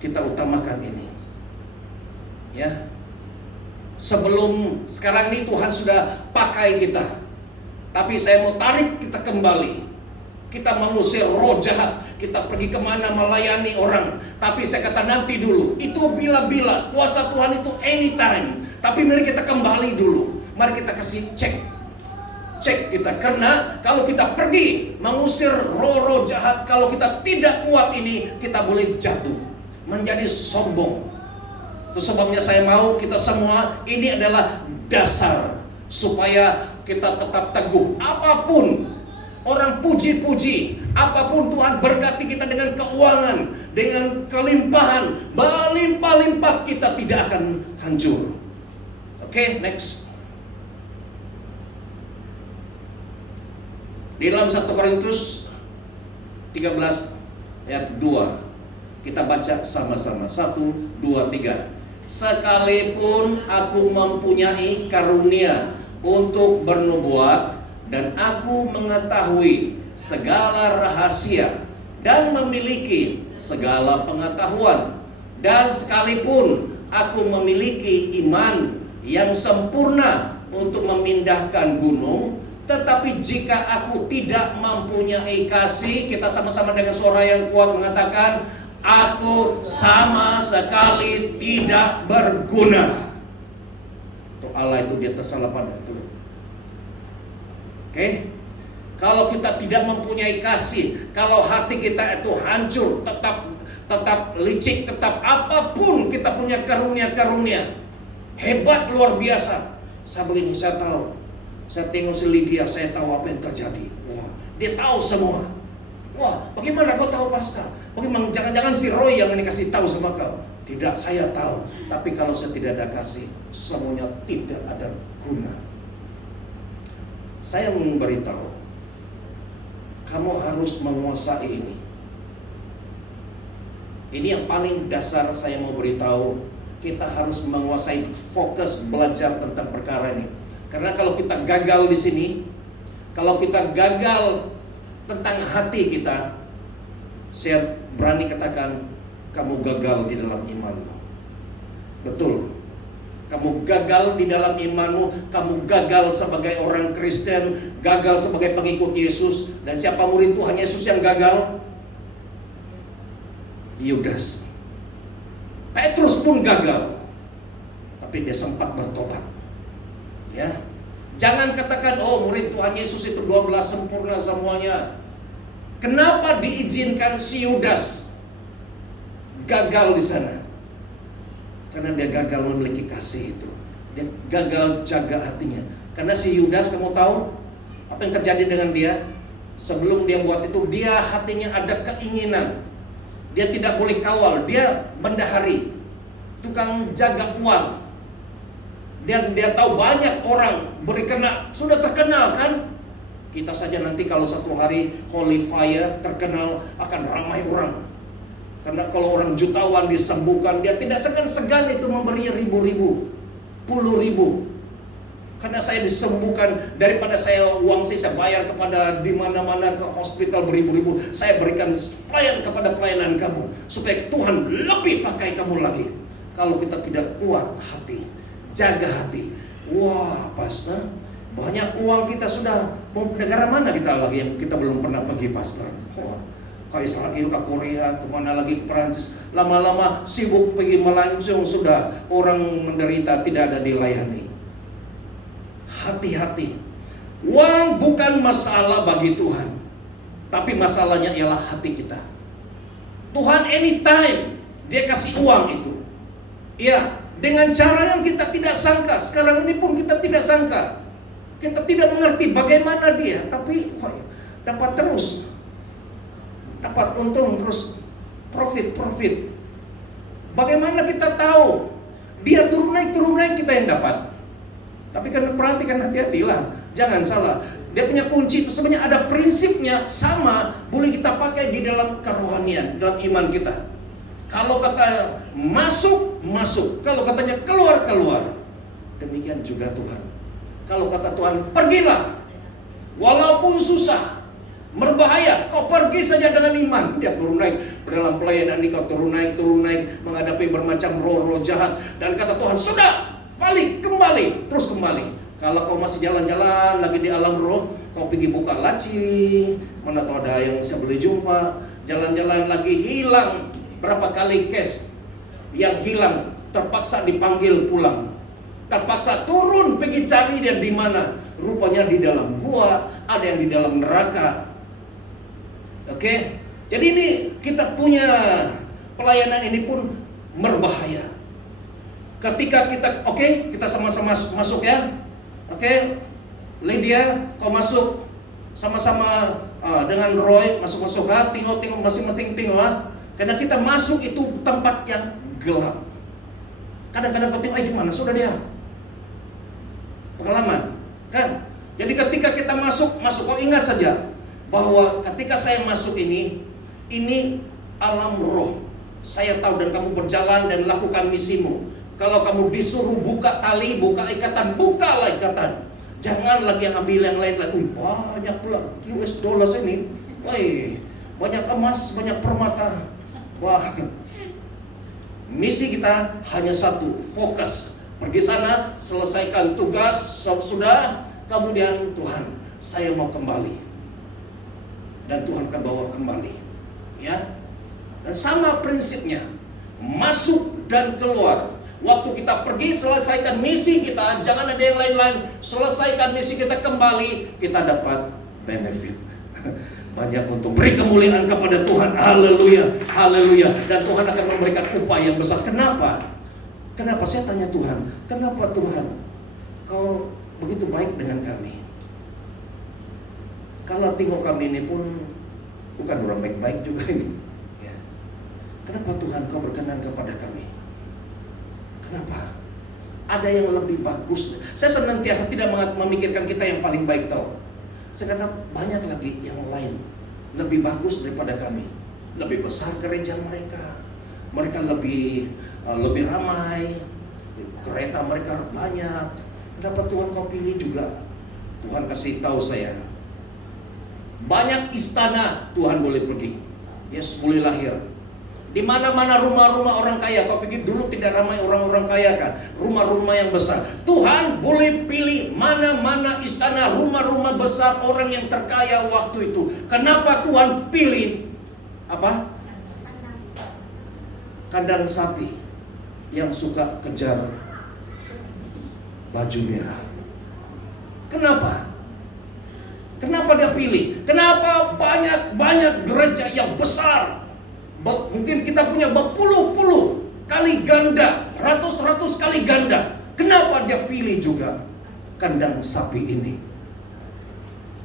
kita utamakan ini. Ya. Sebelum sekarang ini Tuhan sudah pakai kita. Tapi saya mau tarik kita kembali. Kita mengusir roh jahat. Kita pergi kemana melayani orang. Tapi saya kata nanti dulu. Itu bila-bila. Kuasa Tuhan itu anytime. Tapi mari kita kembali dulu. Mari kita kasih cek kita. Karena kalau kita pergi mengusir roh-roh jahat, kalau kita tidak kuat ini, kita boleh jatuh. Menjadi sombong. Itu sebabnya saya mau kita semua, ini adalah dasar supaya kita tetap teguh. Apapun orang puji-puji, apapun Tuhan berkati kita dengan keuangan, dengan kelimpahan, berlimpah-limpah, kita tidak akan hancur. Oke, next. Di dalam 1 Korintus 13 ayat 2, kita baca sama-sama. 1, 2, 3. Sekalipun aku mempunyai karunia untuk bernubuat, dan aku mengetahui segala rahasia dan memiliki segala pengetahuan, dan sekalipun aku memiliki iman yang sempurna untuk memindahkan gunung, tetapi jika aku tidak mempunyai kasih, kita sama-sama dengan suara yang kuat mengatakan, aku sama sekali tidak berguna. Tuh Allah itu dia tersalah pada itu. Oke? Kalau kita tidak mempunyai kasih, kalau hati kita itu hancur, tetap licik, tetap apapun kita punya karunia-karunia hebat luar biasa. Saya begini, saya tahu. Saya tengok si Lydia, saya tahu apa yang terjadi. Wah, dia tahu semua. Wah, bagaimana kau tahu pastor? Bagaimana jangan-jangan si Roy yang ini kasih tahu sama kau? Tidak, saya tahu. Tapi kalau saya tidak ada kasih, semuanya tidak ada guna. Saya memberitahu, kamu harus menguasai ini. Ini yang paling dasar saya mau beritahu. Kita harus menguasai, fokus belajar tentang perkara ini. Karena kalau kita gagal di sini, kalau kita gagal tentang hati kita, saya berani katakan kamu gagal di dalam imanmu. Betul. Kamu gagal di dalam imanmu, kamu gagal sebagai orang Kristen, gagal sebagai pengikut Yesus. Dan siapa murid Tuhan Yesus yang gagal? Yudas. Petrus pun gagal, tapi dia sempat bertobat. Ya, jangan katakan oh murid Tuhan Yesus itu 12 sempurna semuanya. Kenapa diizinkan si Yudas gagal di sana? Karena dia gagal memiliki kasih itu. Dia gagal jaga hatinya. Karena si Yudas, kamu tahu apa yang terjadi dengan dia? Sebelum dia buat itu, dia hatinya ada keinginan. Dia tidak boleh kawal. Dia bendahari, tukang jaga uang. Dan dia tahu banyak orang sudah terkenal kan? Kita saja nanti kalau satu hari Holy Fire terkenal akan ramai orang. Karena kalau orang jutawan disembuhkan, dia tidak segan-segan itu memberi ribu-ribu, puluh ribu. Karena saya disembuhkan, daripada uang saya bayar kepada di mana-mana ke hospital beribu-ribu, saya berikan pelayanan kamu supaya Tuhan lebih pakai kamu lagi. Kalau kita tidak kuat hati, jaga hati. Wah, pastor, banyak uang kita sudah mau negara mana kita lagi yang kita belum pernah pergi, pastor? Wah, ke Israel, ke Korea, kemana lagi, ke Perancis. Lama-lama sibuk pergi melancong, sudah orang menderita tidak ada dilayani. Hati-hati. Uang bukan masalah bagi Tuhan, tapi masalahnya ialah hati kita. Tuhan anytime Dia kasih uang itu, ya, dengan cara yang kita tidak sangka. Sekarang ini pun kita tidak sangka, kita tidak mengerti bagaimana Dia, tapi dapat terus, dapat untung terus, profit. Bagaimana kita tahu? Dia turun naik kita yang dapat. Tapi kan perhatikan, hati-hatilah, jangan salah. Dia punya kunci itu sebenarnya ada prinsipnya sama, boleh kita pakai di dalam kerohanian, dalam iman kita. Kalau kata masuk, kalau katanya keluar. Demikian juga Tuhan. Kalau kata Tuhan pergilah, walaupun susah, berbahaya, kau pergi saja dengan iman. Dia turun naik dalam pelayanan ini, kau turun naik menghadapi bermacam roh jahat. Dan kata Tuhan, sudah, balik, terus kembali. Kalau kau masih jalan-jalan lagi di alam roh, kau pergi buka laci, mana tahu ada yang bisa boleh jumpa. Jalan-jalan lagi hilang, berapa kali cash yang hilang, terpaksa dipanggil pulang, terpaksa turun pergi cari dia di mana. Rupanya di dalam gua, ada yang di dalam neraka. Oke? Jadi ini kita punya pelayanan ini pun berbahaya. Ketika kita, kita sama-sama masuk ya. Lydia, kau masuk sama-sama dengan Roy, masuk ha. Tengok masing-masing tengok. Karena kita masuk itu tempat yang gelap. Kadang-kadang kau tengok, di mana sudah dia? Pengalaman, kan? Jadi ketika kita masuk, kau ingat saja bahwa ketika saya masuk ini alam roh. Saya tahu dan kamu berjalan dan lakukan misimu. Kalau kamu disuruh buka tali, buka ikatan, bukalah ikatan. Jangan lagi ambil yang lain. Banyak pula US dollar ini. Banyak emas, banyak permata. Wah. Misi kita hanya satu, fokus. Pergi sana, selesaikan tugas, sudah. Kemudian Tuhan, saya mau kembali. Dan Tuhan akan bawa kembali. Ya. Dan sama prinsipnya, masuk dan keluar. Waktu kita pergi selesaikan misi kita, jangan ada yang lain-lain. Selesaikan misi kita kembali, kita dapat benefit. Banyak untuk beri kemuliaan kepada Tuhan. Haleluya, haleluya. Dan Tuhan akan memberikan upah yang besar. Kenapa? Saya tanya Tuhan, kenapa Tuhan kau begitu baik dengan kami? Kalau tengok kami ini pun bukan orang baik-baik juga ini. Ya. Kenapa Tuhan kau berkenan kepada kami? Kenapa? Ada yang lebih bagus. Saya senantiasa tidak memikirkan kita yang paling baik tahu. Saya kata banyak lagi yang lain lebih bagus daripada kami. Lebih besar gereja mereka. Mereka lebih ramai. Kereta mereka banyak. Kenapa Tuhan kau pilih juga? Tuhan kasih tahu saya. Banyak istana Tuhan boleh pergi. Yesus boleh lahir. Di mana-mana rumah-rumah orang kaya. Kau pikir dulu tidak ramai orang-orang kaya kan? Rumah-rumah yang besar. Tuhan boleh pilih mana-mana istana, rumah-rumah besar orang yang terkaya waktu itu. Kenapa Tuhan pilih apa? Kandang sapi yang suka kejar baju merah. Kenapa? Kenapa dia pilih? Kenapa banyak gereja yang besar? Mungkin kita punya berpuluh-puluh kali ganda, ratus-ratus kali ganda. Kenapa dia pilih juga kandang sapi ini?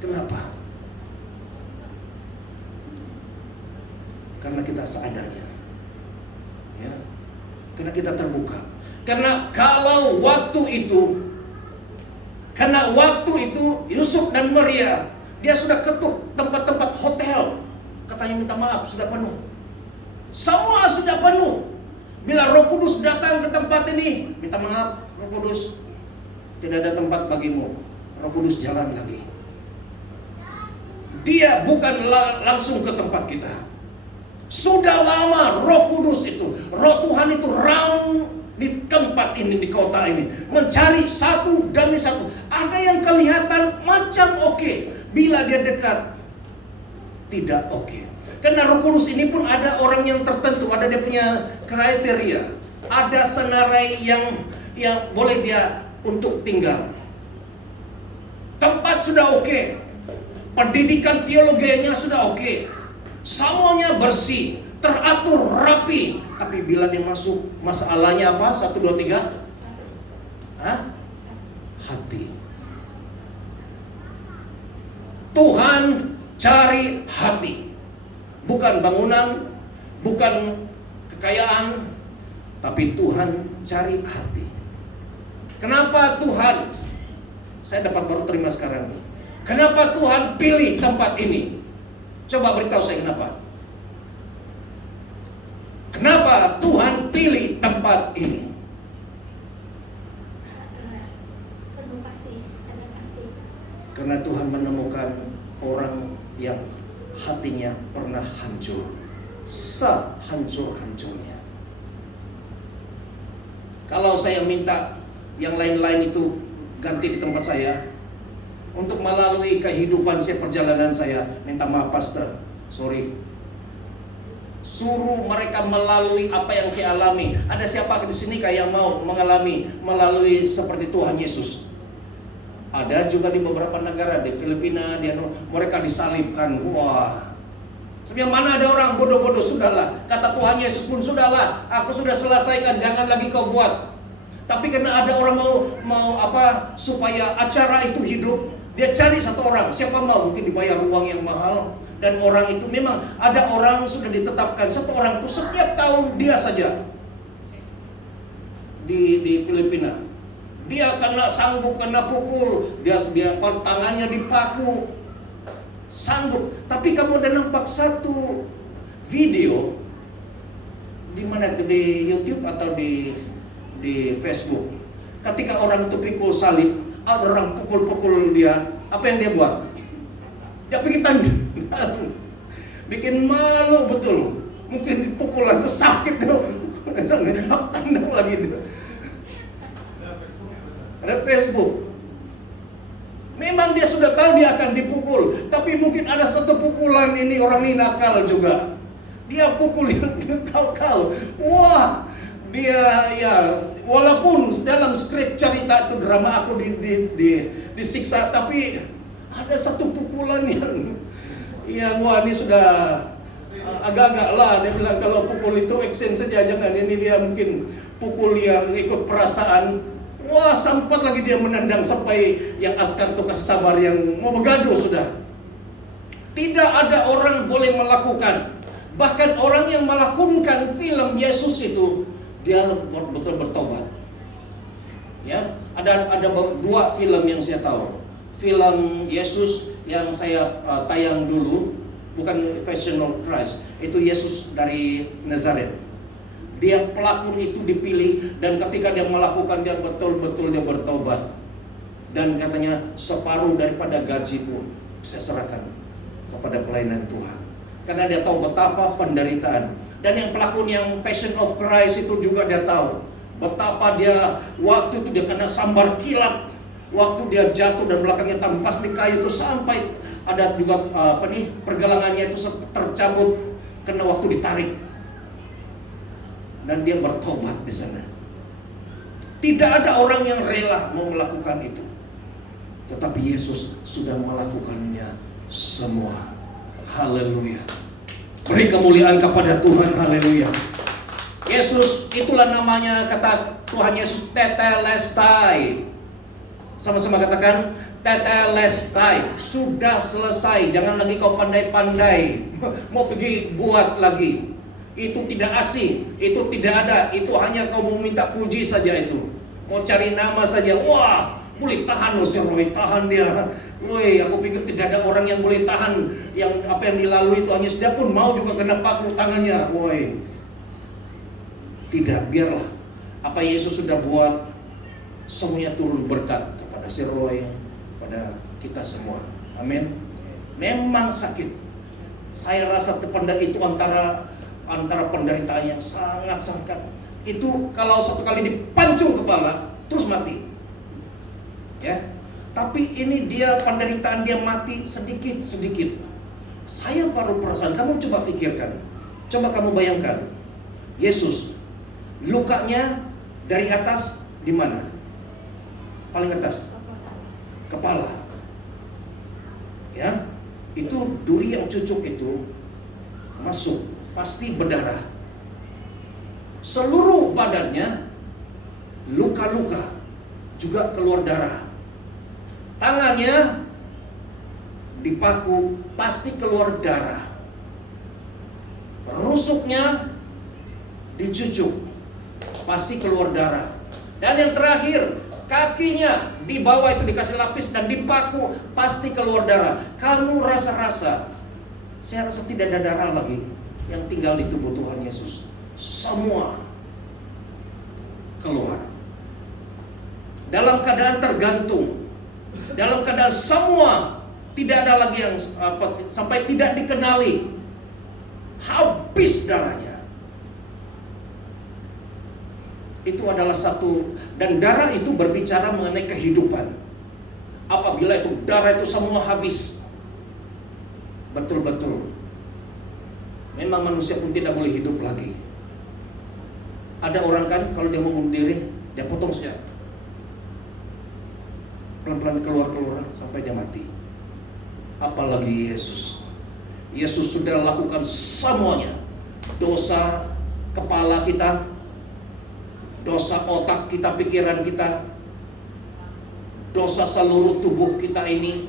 Kenapa? Karena kita seadanya. Ya. Karena kita terbuka. Karena waktu itu Yusuf dan Maria, dia sudah ketuk tempat-tempat hotel. Katanya minta maaf, sudah penuh. Semua sudah penuh. Bila Roh Kudus datang ke tempat ini, minta maaf Roh Kudus, Tidak ada tempat bagimu. Roh Kudus jalan lagi. Dia bukan langsung ke tempat kita. Sudah lama Roh Kudus itu, Roh Tuhan itu round di tempat ini, di kota ini, mencari satu demi satu. Ada yang kelihatan macam oke, bila dia dekat tidak oke. Karena Roh Kudus ini pun ada orang yang tertentu, ada dia punya kriteria, ada senarai yang boleh dia untuk tinggal. Tempat sudah oke, pendidikan teologinya sudah oke, semuanya bersih, teratur, rapi. Tapi bila dia masuk, masalahnya apa? 1, 2, 3. Hati. Tuhan cari hati. Bukan bangunan, bukan kekayaan, tapi Tuhan cari hati. Kenapa Tuhan? Saya dapat baru terima sekarang nih. Kenapa Tuhan pilih tempat ini? Coba beritahu saya kenapa. Kenapa Tuhan pilih tempat ini? Karena Tuhan menemukan orang yang hatinya pernah hancur, sehancur-hancurnya. Kalau saya minta yang lain-lain itu ganti di tempat saya, untuk melalui kehidupan saya, perjalanan saya, minta maaf pastor, sorry. Suruh mereka melalui apa yang saya alami. Ada siapa di sini kayak mau mengalami melalui seperti Tuhan Yesus? Ada juga di beberapa negara, di Filipina, mereka disalibkan. Wah, sebenarnya mana ada orang bodoh-bodoh, sudahlah. Kata Tuhan Yesus pun, sudahlah, aku sudah selesaikan, jangan lagi kau buat. Tapi karena ada orang mau apa supaya acara itu hidup, dia cari satu orang. Siapa mau? Mungkin dibayar uang yang mahal. Dan orang itu memang ada orang sudah ditetapkan, satu orang itu setiap tahun dia saja di Filipina. Dia kena sanggup kena pukul, dia tangannya dipaku, sanggup. Tapi kamu udah nampak satu video di mana itu, di YouTube atau di Facebook, ketika orang itu pikul salib, ada orang pukul dia, apa yang dia buat? Dia bikin tandang, bikin malu betul. Mungkin dipukulan itu sakit, tandang lagi. Ada Facebook. Memang dia sudah tahu dia akan dipukul, tapi mungkin ada satu pukulan ini, orang ini nakal juga. Dia pukul yang kau. Wah, dia ya walaupun dalam skrip cerita itu drama aku disiksa, tapi ada satu pukulan yang wah ini sudah agak-agak lah. Dia bilang kalau pukul itu action saja, jangan ini dia mungkin pukul yang ikut perasaan. Wah, sempat lagi dia menendang sampai yang askar itu kasih sabar yang mau begaduh sudah. Tidak ada orang boleh melakukan. Bahkan orang yang melakukan film Yesus itu, dia betul bertobat. Ya, ada 2 film yang saya tahu. Film Yesus yang saya tayang dulu, bukan Passion of Christ, itu Yesus dari Nazaret. Dia pelakon itu dipilih, dan ketika dia melakukan, dia betul-betul dia bertobat. Dan katanya separuh daripada gajiku saya serahkan kepada pelayanan Tuhan. Karena dia tahu betapa penderitaan. Dan yang pelakon yang Passion of Christ itu juga dia tahu betapa dia waktu itu dia kena sambar kilat, waktu dia jatuh dan belakangnya tampas di kayu itu, sampai ada juga pergelangannya itu tercabut karena waktu ditarik. Dan dia bertobat di sana. Tidak ada orang yang rela mau melakukan itu, tetapi Yesus sudah melakukannya semua. Haleluya. Beri kemuliaan kepada Tuhan. Haleluya. Yesus, itulah namanya, kata Tuhan Yesus, tetelestai. Sama-sama katakan, tetelestai. Sudah selesai. Jangan lagi kau pandai-pandai mau pergi buat lagi. Itu tidak asih, itu tidak ada. Itu hanya kau mau minta puji saja itu. Mau cari nama saja. Wah, boleh tahan loh si Roy, tahan dia. Woi, aku pikir tidak ada orang yang boleh tahan yang apa yang dilalui itu, hanya dia pun mau juga kena paku tangannya. Woi. Tidak, biarlah apa Yesus sudah buat semuanya turun berkat kepada si Roy, pada kita semua. Amin. Memang sakit. Saya rasa itu antara penderitaan yang sangat itu kalau satu kali dipancung kepala terus mati. Ya. Tapi ini dia penderitaan dia mati sedikit. Saya baru perasaan, kamu coba pikirkan. Coba kamu bayangkan. Yesus lukanya dari atas di mana? Paling atas. Kepala. Ya. Itu duri yang cucuk itu masuk, pasti berdarah. Seluruh badannya luka-luka, juga keluar darah. Tangannya dipaku, pasti keluar darah. Rusuknya dicucuk, pasti keluar darah. Dan yang terakhir, kakinya di bawah itu dikasih lapis dan dipaku, pasti keluar darah. Kamu rasa-rasa, saya rasa tidak ada darah lagi yang tinggal di tubuh Tuhan Yesus. Semua keluar. Dalam keadaan tergantung, dalam keadaan semua tidak ada lagi yang sampai tidak dikenali, habis darahnya. Itu adalah satu, dan darah itu berbicara mengenai kehidupan. Apabila itu darah itu semua habis, betul-betul memang manusia pun tidak boleh hidup lagi. Ada orang kan kalau dia mau bunuh diri, dia potong saja, pelan-pelan keluar sampai dia mati. Apalagi Yesus sudah lakukan semuanya. Dosa kepala kita, dosa otak kita, pikiran kita, dosa seluruh tubuh kita ini,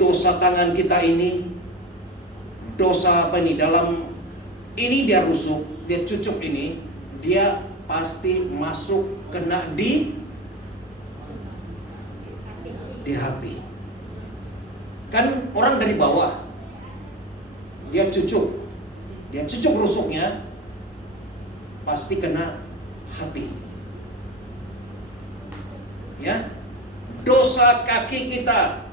dosa tangan kita ini, dosa apa ini, dalam ini dia rusuk, dia cucuk ini, dia pasti masuk kena di hati. Kan orang dari bawah dia cucuk rusuknya, pasti kena hati. Ya, dosa kaki kita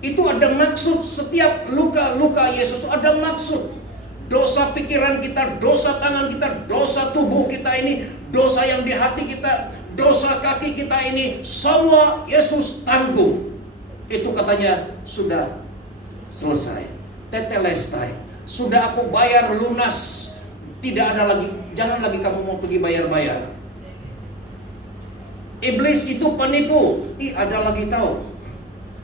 itu ada maksud. Setiap luka-luka Yesus itu ada maksud. Dosa pikiran kita, dosa tangan kita, dosa tubuh kita ini, dosa yang di hati kita, dosa kaki kita ini, semua Yesus tanggung. Itu katanya sudah selesai. Tetelestai. Sudah aku bayar lunas. Tidak ada lagi, jangan lagi kamu mau pergi bayar-bayar. Iblis itu penipu. Ada lagi tahu.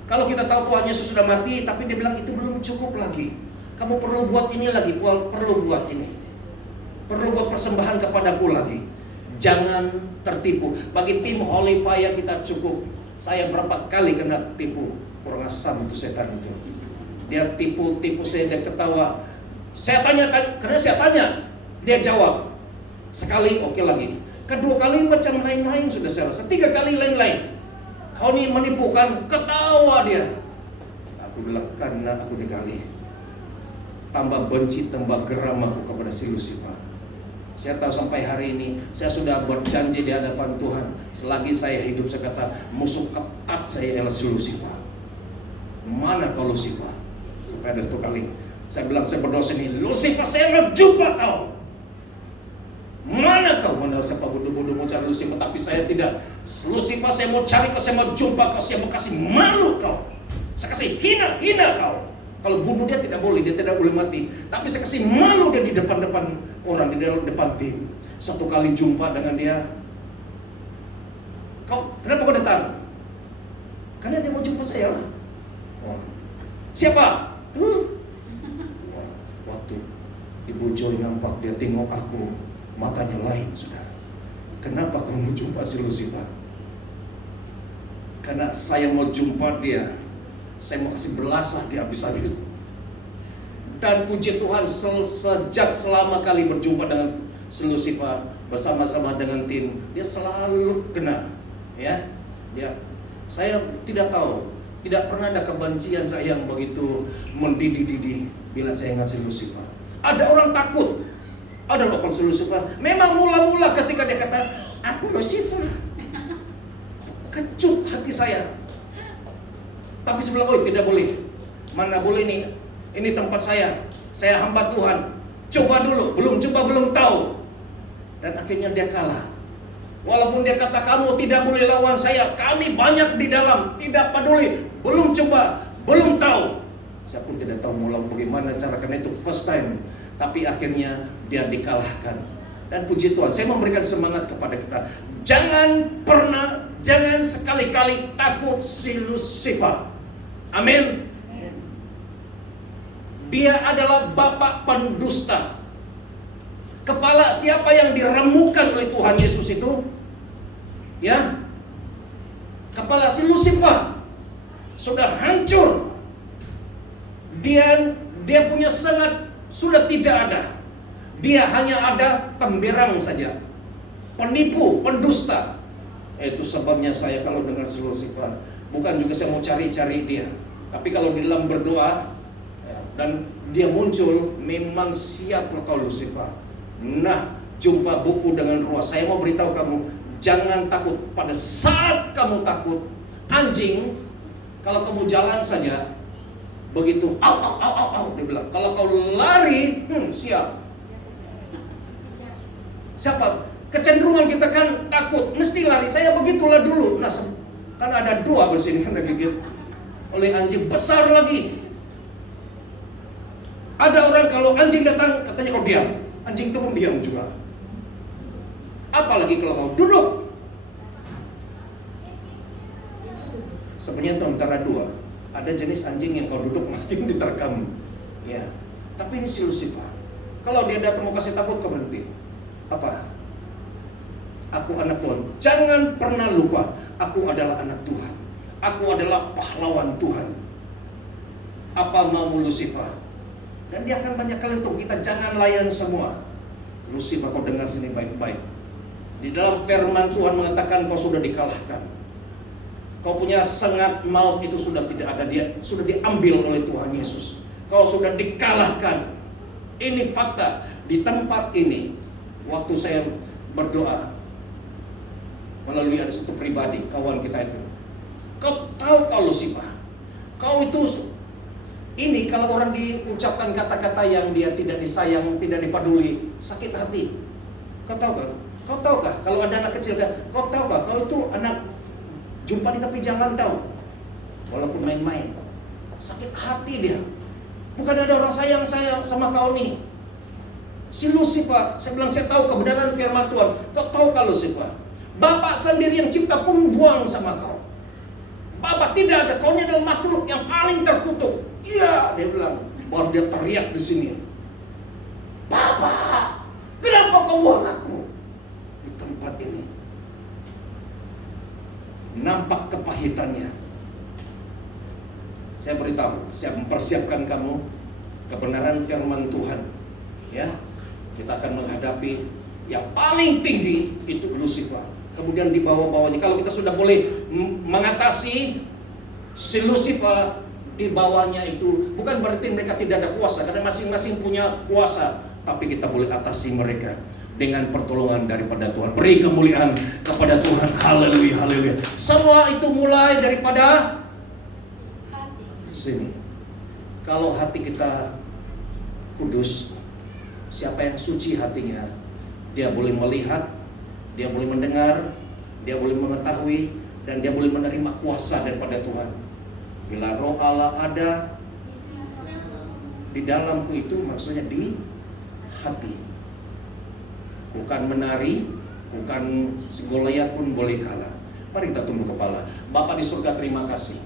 Kalau kita tahu Tuhan Yesus sudah mati, tapi dia bilang itu belum cukup lagi. Kamu perlu buat ini lagi, perlu buat ini. Perlu buat persembahan kepadaku lagi. Jangan tertipu. Bagi tim Holy Fire kita cukup. Saya berapa kali kena tipu. Kurang asam itu setan itu. Dia tipu saya, dia ketawa. Saya tanya, karena saya tanya, dia jawab. Sekali oke lagi. Kedua kali macam lain-lain sudah saya rasa. 3 kali lain-lain. Kau ini menipu kan? Ketawa dia. Aku bilang karena aku dikali. Tambah benci, tambah geram aku kepada si Lucifer. Saya tahu sampai hari ini saya sudah berjanji di hadapan Tuhan, selagi saya hidup saya kata musuh ketat saya adalah si Lucifer. Mana kau Lucifer? Sampai ada 1 kali saya bilang, saya berdoa ini, Lucifer saya mau jumpa kau. Mana kau? Mana siapa bodoh-bodoh mau cari Lucifer, tapi saya tidak. Lucifer saya mau cari kau, saya mau jumpa kau, saya mau kasih malu kau, saya kasih hina kau. Kalau bunuh dia tidak boleh, dia tidak boleh mati. Tapi saya kasih malu dia di depan-depan orang, di depan tim. 1 kali jumpa dengan dia. Kau, kenapa kau datang? Karena dia mau jumpa saya lah. Oh. Siapa? Waktu Ibu Joy nampak dia tengok aku, matanya lain sudah. Kenapa kau mau jumpa si Lucifer? Karena saya mau jumpa dia. Saya mau kasih belasah dia habis-habis. Dan puji Tuhan, sejak selama kali berjumpa dengan si Lucifer bersama-sama dengan tim, dia selalu kena. Ya, saya tidak tahu, tidak pernah ada kebencian saya yang begitu mendidih-didih bila saya ingat si Lucifer. Ada orang takut, ada orang si Lucifer. Memang mula-mula ketika dia kata, aku Lucifer. kecut hati saya. Tapi saya bilang, oh tidak boleh. Mana boleh nih, ini tempat saya hamba Tuhan. Coba dulu, belum coba belum tahu. Dan akhirnya dia kalah. Walaupun dia kata kamu tidak boleh lawan saya, kami banyak di dalam, tidak peduli, belum coba, belum tahu. Saya pun tidak tahu mulai bagaimana cara, karena itu first time. Tapi akhirnya dia dikalahkan. Dan puji Tuhan, saya memberikan semangat kepada kita. Jangan sekali-kali takut si Lucifer. Amin. Dia adalah bapak pendusta. Kepala siapa yang diremukan oleh Tuhan Yesus itu? Ya, kepala si Lucifer sudah hancur. Dia punya sengat sudah tidak ada. Dia hanya ada temberang saja. Penipu, pendusta. Itu sebabnya saya kalau dengar si Lucifer, bukan juga saya mau cari-cari dia, tapi kalau di dalam berdoa ya, dan dia muncul, memang siap kau Lucifer. Nah, jumpa buku dengan ruah. Saya mau beritahu kamu, jangan takut. Pada saat kamu takut, anjing, kalau kamu jalan saja, begitu, au, dia bilang. Kalau kau lari, siap. Siapa? Kecenderungan kita kan takut, mesti lari. Saya begitulah dulu. Nah, kan ada dua bersini kan digigit oleh anjing besar lagi. Ada orang kalau anjing datang, katanya kau diam. Anjing itu pun diam juga. Apalagi kalau kau duduk. Sebenarnya itu antara dua. Ada jenis anjing yang kau duduk makin diterkam. Ya. Tapi ini si Lucifer. Kalau dia datang mau kasih takut, kau berhenti. Apa? Aku anak Tuhan. Jangan pernah lupa, aku adalah anak Tuhan. Aku adalah pahlawan Tuhan. Apa mau Lucifer? Dan dia akan banyak kali untuk kita jangan layan semua. Lucifer, kau dengar sini baik-baik. Di dalam firman Tuhan mengatakan kau sudah dikalahkan. Kau punya sengat maut itu sudah tidak ada, dia sudah diambil oleh Tuhan Yesus. Kau sudah dikalahkan. Ini fakta. Di tempat ini, waktu saya berdoa melalui ada satu pribadi, kawan kita itu. Kau tahu kau Lucifer, kau itu ini kalau orang diucapkan kata-kata yang dia tidak disayang, tidak dipeduli, sakit hati. Kau tahu kan? Kau tahukah kalau ada anak kecil kan? Kau tahukah kau itu anak jumpa di tepi jalan tahu? Walaupun main-main, sakit hati dia. Bukan ada orang sayang sama kau nih. Si Lucifer, saya bilang saya tahu kebenaran firman Tuhan. Kau tahu kau Lucifer? Bapak sendiri yang cipta pun buang sama kau. Bapak tidak ada, kau ini adalah makhluk yang paling terkutuk. Iya, dia bilang. Baru dia teriak di sini. Bapak, kenapa kau buang aku? Di tempat ini. Nampak kepahitannya. Saya beritahu, saya mempersiapkan kamu kebenaran firman Tuhan. Ya, kita akan menghadapi yang paling tinggi itu Lucifer. Kemudian di bawah-bawahnya, kalau kita sudah boleh mengatasi si Lucifer, di bawahnya itu bukan berarti mereka tidak ada kuasa, karena masing-masing punya kuasa, tapi kita boleh atasi mereka dengan pertolongan daripada Tuhan. Beri kemuliaan kepada Tuhan. Haleluya, haleluya. Semua itu mulai daripada sini. Kalau hati kita kudus, siapa yang suci hatinya, dia boleh melihat, dia boleh mendengar, dia boleh mengetahui, dan dia boleh menerima kuasa daripada Tuhan. Bila roh Allah ada di dalamku, itu maksudnya di hati. Bukan menari, bukan si Goliat pun boleh kalah. Mari kita tunduk kepala. Bapa di surga, terima kasih.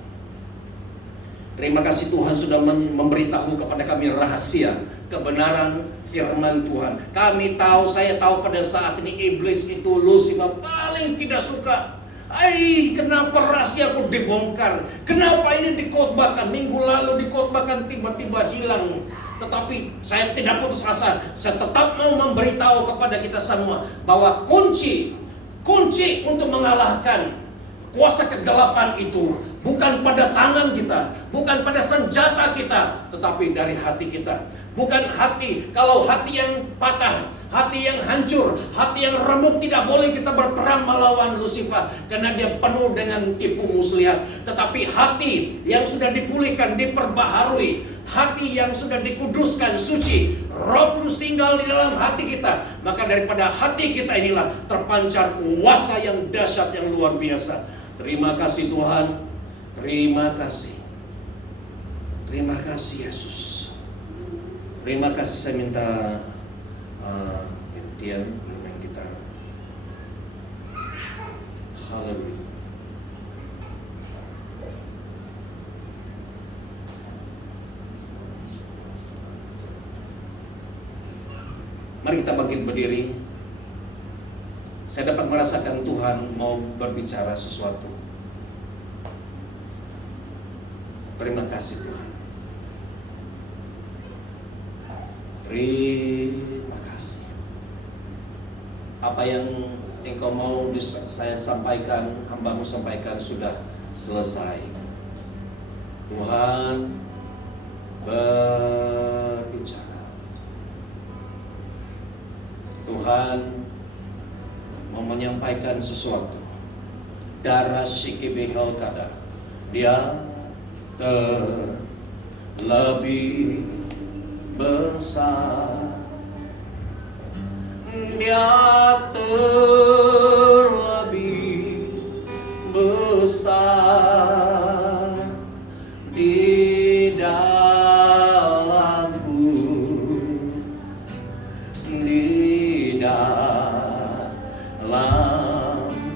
Terima kasih Tuhan sudah memberitahu kepada kami rahasia kebenaran firman Tuhan. Kami tahu, saya tahu pada saat ini iblis itu, Lucifer paling tidak suka. Kenapa rahasiaku dibongkar? Kenapa ini dikotbahkan? Minggu lalu dikotbahkan, tiba-tiba hilang. Tetapi saya tidak putus asa. Saya tetap mau memberitahu kepada kita semua bahwa kunci untuk mengalahkan kuasa kegelapan itu bukan pada tangan kita, bukan pada senjata kita, tetapi dari hati kita. Bukan hati, kalau hati yang patah, hati yang hancur, hati yang remuk. Tidak boleh kita berperang melawan Lucifer karena dia penuh dengan tipu muslihat. Tetapi hati yang sudah dipulihkan, diperbaharui, hati yang sudah dikuduskan, suci, Roh Kudus tinggal di dalam hati kita, maka daripada hati kita inilah terpancar kuasa yang dahsyat, yang luar biasa. Terima kasih Tuhan, terima kasih, terima kasih Yesus. Terima kasih. Saya minta Tian main gitar. Haleluya. Mari kita bangkit berdiri. Saya dapat merasakan Tuhan mau berbicara sesuatu. Terima kasih Tuhan. Terima kasih. Apa yang Engkau mau saya sampaikan, hamba-Mu sampaikan sudah selesai. Tuhan berbicara. Tuhan mau menyampaikan sesuatu. Darah Shikibehel Kada, Dia terlebih besar, Dia terlebih besar di dalamku,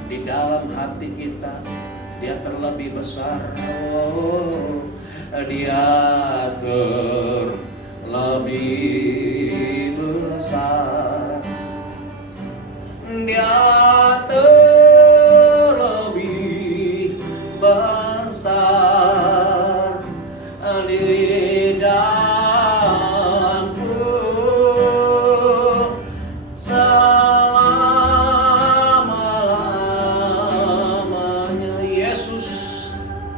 di dalam hati kita. Dia terlebih besar. Oh, Dia terlebih besar. Dia terlebih besar di dalamku.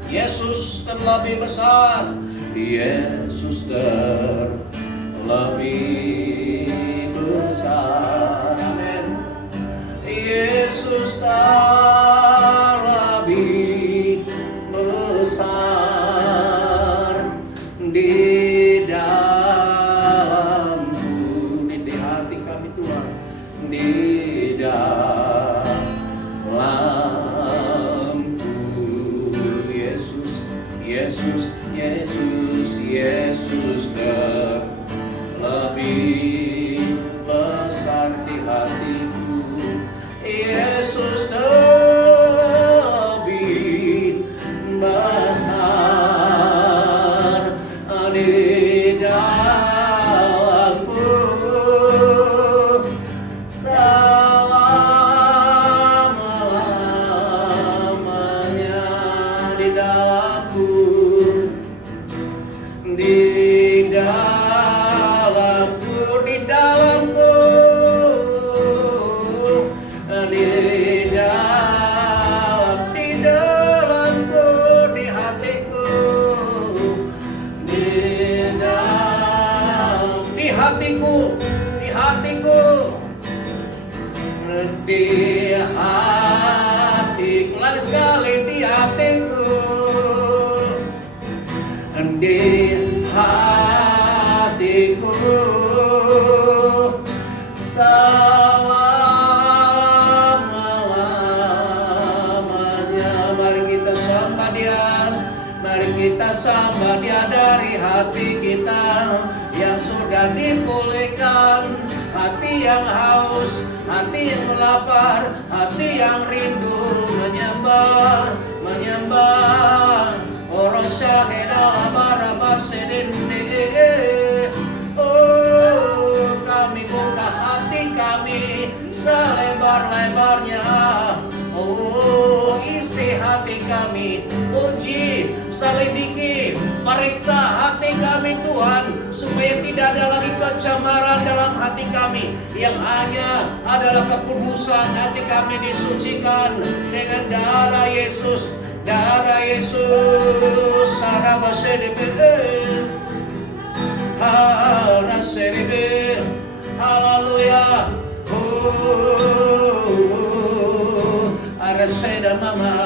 Yesus terlebih besar. Yesus terlebih besar. Amin. Yesus terlebih besar di dalamku, di hati kami Tuhan, di Yesus terlebih besar di hatiku. Yesus terlebih besar di dalamku. Selama-lamanya di dalamku. Di dalamku, di dalamku, di dalamku, di hatiku, di hatiku, di hatiku, di hatiku, lagi sekali di hatiku. Di hatiku selama-lamanya. Mari kita sembah Dia, mari kita sembah Dia dari hati kita yang sudah dipulihkan, hati yang haus, hati yang lapar, hati yang rindu menyembah, menyembah. Oh, kami buka hati kami selebar-lebarnya. Oh, isi hati kami, uji, selidiki, periksa hati kami Tuhan, supaya tidak ada lagi kecemaran dalam hati kami, yang hanya adalah kekudusan. Hati kami disucikan dengan darah Yesus. Darah Yesus, saraba serebe, hara serebe, Haleluya. Ada seda mama.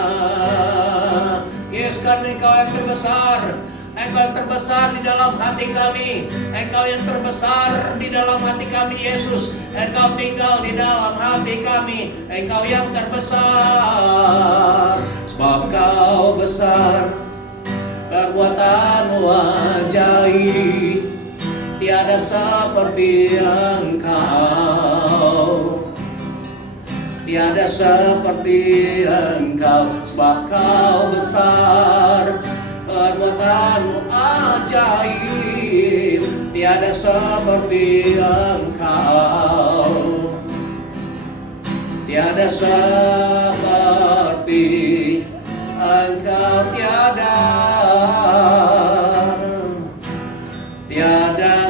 Yes, karena Engkau yang terbesar. Engkau yang terbesar di dalam hati kami. Engkau yang terbesar di dalam hati kami, Yesus. Engkau tinggal di dalam hati kami. Engkau yang terbesar. Sebab Kau besar, perbuatanmu ajaib, tiada seperti Engkau. Tiada seperti Engkau. Sebab Kau besar, perbuatanmu ajaib, tiada seperti Engkau. Tiada seperti Engkau, tiada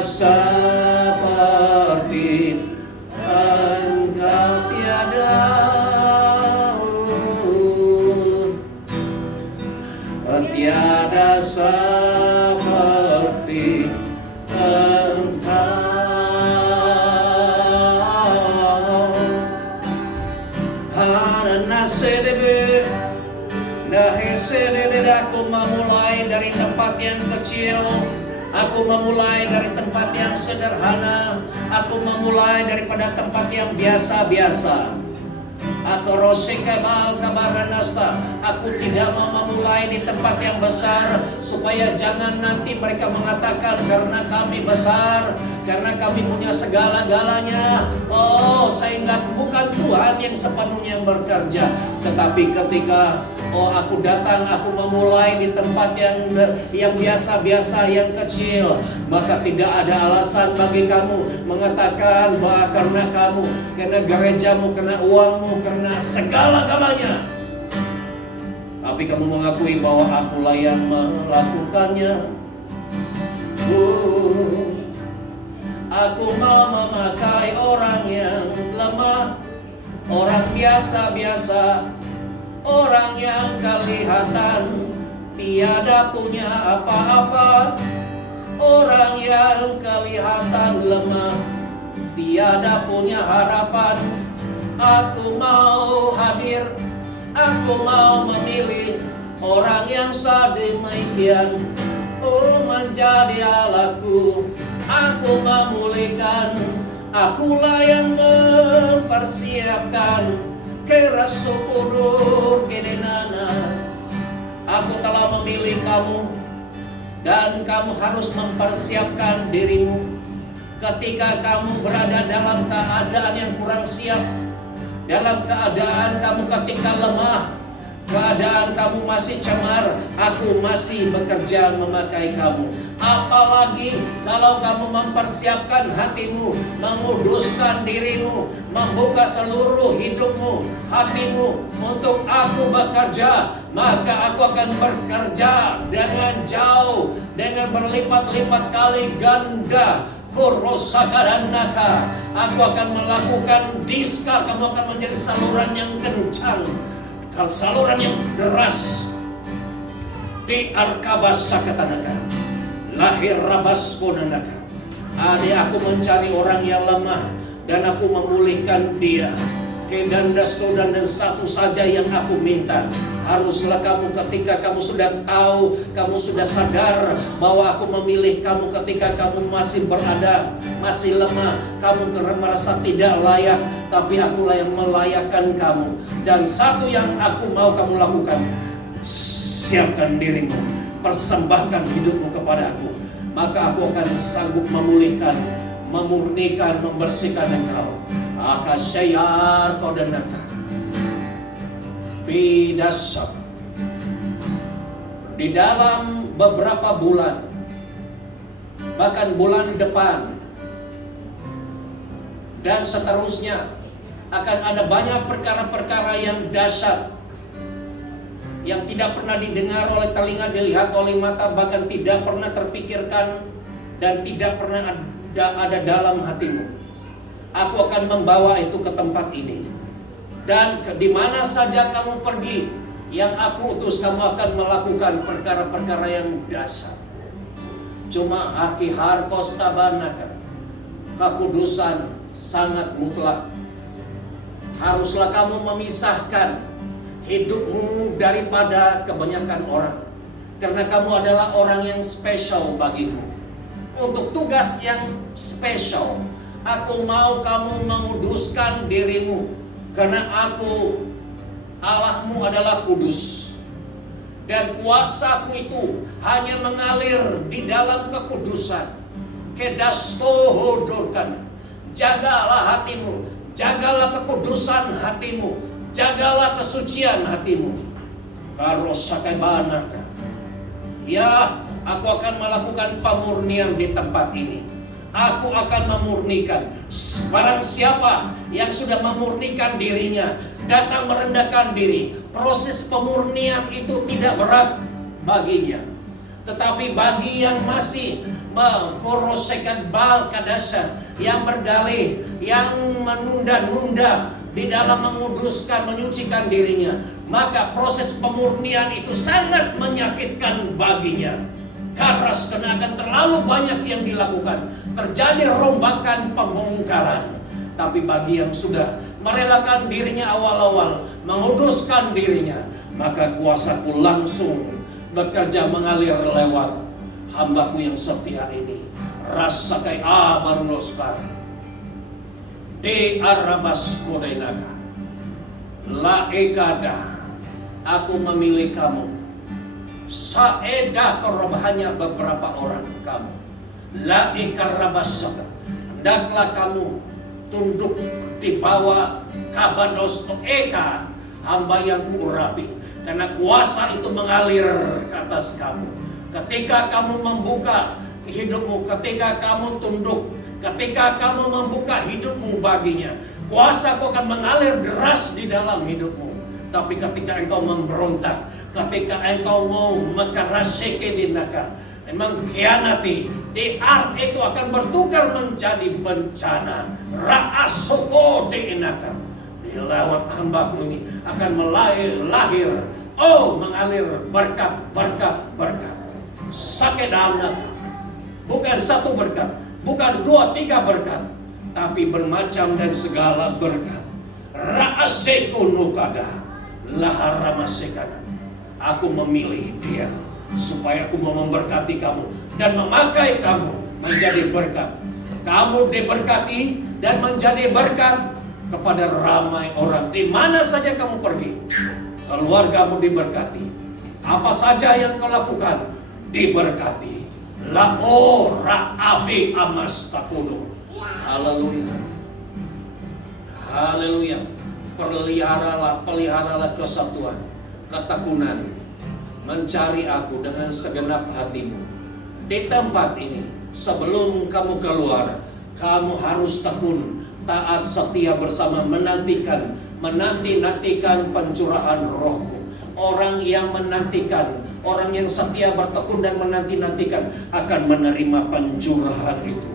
seperti Engkau, tiada seperti Engkau. Aku memulai dari tempat yang kecil. Aku memulai dari tempat yang sederhana. Aku memulai daripada tempat yang biasa-biasa. Aku rosikabal kabaranasta. Aku tidak mau memulai di tempat yang besar, supaya jangan nanti mereka mengatakan karena kami besar, karena kami punya segala-galanya. Oh, sehingga bukan Tuhan yang sepenuhnya yang bekerja, tetapi ketika aku datang, aku memulai di tempat yang biasa-biasa, yang kecil, maka tidak ada alasan bagi kamu mengatakan bahwa karena kamu, karena gerejamu, karena uangmu, karena segala-galanya. Tapi kamu mengakui bahwa akulah yang melakukannya. Aku mau memakai orang yang lemah, orang biasa-biasa, orang yang kelihatan tiada punya apa-apa, orang yang kelihatan lemah, tiada punya harapan. Aku mau hadir, aku mau memilih orang yang sedemikian, menjadi Allahku. Aku memulihkan, akulah yang mempersiapkan kerasupudur kedenana. Aku telah memilih kamu, dan kamu harus mempersiapkan dirimu. Ketika kamu berada dalam keadaan yang kurang siap, dalam keadaan kamu ketika lemah, keadaan kamu masih cemar, aku masih bekerja memakai kamu. Apalagi kalau kamu mempersiapkan hatimu, menguduskan dirimu, membuka seluruh hidupmu, hatimu untuk aku bekerja, maka aku akan bekerja dengan jauh, dengan berlipat-lipat kali ganda. Kurosakaranaka, aku akan melakukan diskar, kamu akan menjadi saluran yang kencang, saluran yang deras. Di arkabas sakatanaka, lahir rabas konanaka. Aku mencari orang yang lemah dan aku memulihkan dia. Kedandasto dan satu saja yang aku minta. Haruslah kamu ketika kamu sudah tahu, kamu sudah sadar bahwa aku memilih kamu ketika kamu masih berada, masih lemah, kamu merasa tidak layak, tapi akulah yang melayakkan kamu. Dan satu yang aku mau kamu lakukan, siapkan dirimu, persembahkan hidupmu kepada aku, maka aku akan sanggup memulihkan, memurnikan, membersihkan engkau. Akasyayar kodanata bidasab. Di dalam beberapa bulan, bahkan bulan depan dan seterusnya, akan ada banyak perkara-perkara yang dahsyat, yang tidak pernah didengar oleh telinga, dilihat oleh mata, bahkan tidak pernah terpikirkan dan tidak pernah ada dalam hatimu. Aku akan membawa itu ke tempat ini. Dan di mana saja kamu pergi, yang aku utus, kamu akan melakukan perkara-perkara yang dahsyat. Cuma aki harkos tabanaka. kekudusan sangat mutlak. Haruslah kamu memisahkan hidupmu daripada kebanyakan orang, karena kamu adalah orang yang spesial bagiku. Untuk tugas yang spesial, aku mau kamu menguduskan dirimu, karena aku Allahmu adalah kudus. Dan kuasaku itu hanya mengalir di dalam kekudusan. Kedastohodorkan. Jagalah hatimu, jagalah kekudusan hatimu, jagalah kesucian hatimu. Karosakabanaka. Ya, aku akan melakukan pemurnian di tempat ini. Aku akan memurnikan. Barang siapa yang sudah memurnikan dirinya, datang merendahkan diri, proses pemurnian itu tidak berat baginya. Tetapi bagi yang masih mengkorosekan bal kadasan, yang berdalih, yang menunda-nunda di dalam menguduskan, menyucikan dirinya, maka proses pemurnian itu sangat menyakitkan baginya. Karena akan terlalu banyak yang dilakukan, terjadi rombakan pembongkaran. Tapi bagi yang sudah merelakan dirinya awal-awal, menguduskan dirinya, maka kuasaku langsung bekerja mengalir lewat hambaku yang setia ini. Rasakai abarnosbar de arabas kodenaka la ekada. Aku memilih kamu. Saeda hanya beberapa orang kamu. La ikarabasaka. Hendaklah kamu tunduk di bawah kabados eka, hamba yang kuurapi, karena kuasa itu mengalir ke atas kamu. Ketika kamu membuka hidupmu, ketika kamu tunduk, ketika kamu membuka hidupmu baginya, kuasaku akan mengalir deras di dalam hidupmu. Tapi ketika engkau memberontak, ketika engkau mau mekaraseke dinaka, mengkhianati, di art itu akan bertukar menjadi bencana. Ra'asoko dinaka. Di lewat hambaku ini akan lahir, mengalir berkat. Sakedanaka. Bukan satu berkat, bukan 2-3 berkat, tapi bermacam dan segala berkat. Ra'aseko nukada. Laharamasekana. Aku memilih dia supaya aku mau memberkati kamu dan memakai kamu menjadi berkat. Kamu diberkati dan menjadi berkat kepada ramai orang. Di mana saja kamu pergi, keluargamu diberkati. Apa saja yang kau lakukan diberkati. La ora abi amas takudo. Haleluya. Haleluya. Peliharalah kesatuan, ketekunan, mencari aku dengan segenap hatimu. Di tempat ini, sebelum kamu keluar, kamu harus tekun, taat, setia bersama, menantikan pencurahan rohku. Orang yang menantikan, orang yang setia bertekun dan menantikan akan menerima pencurahan itu.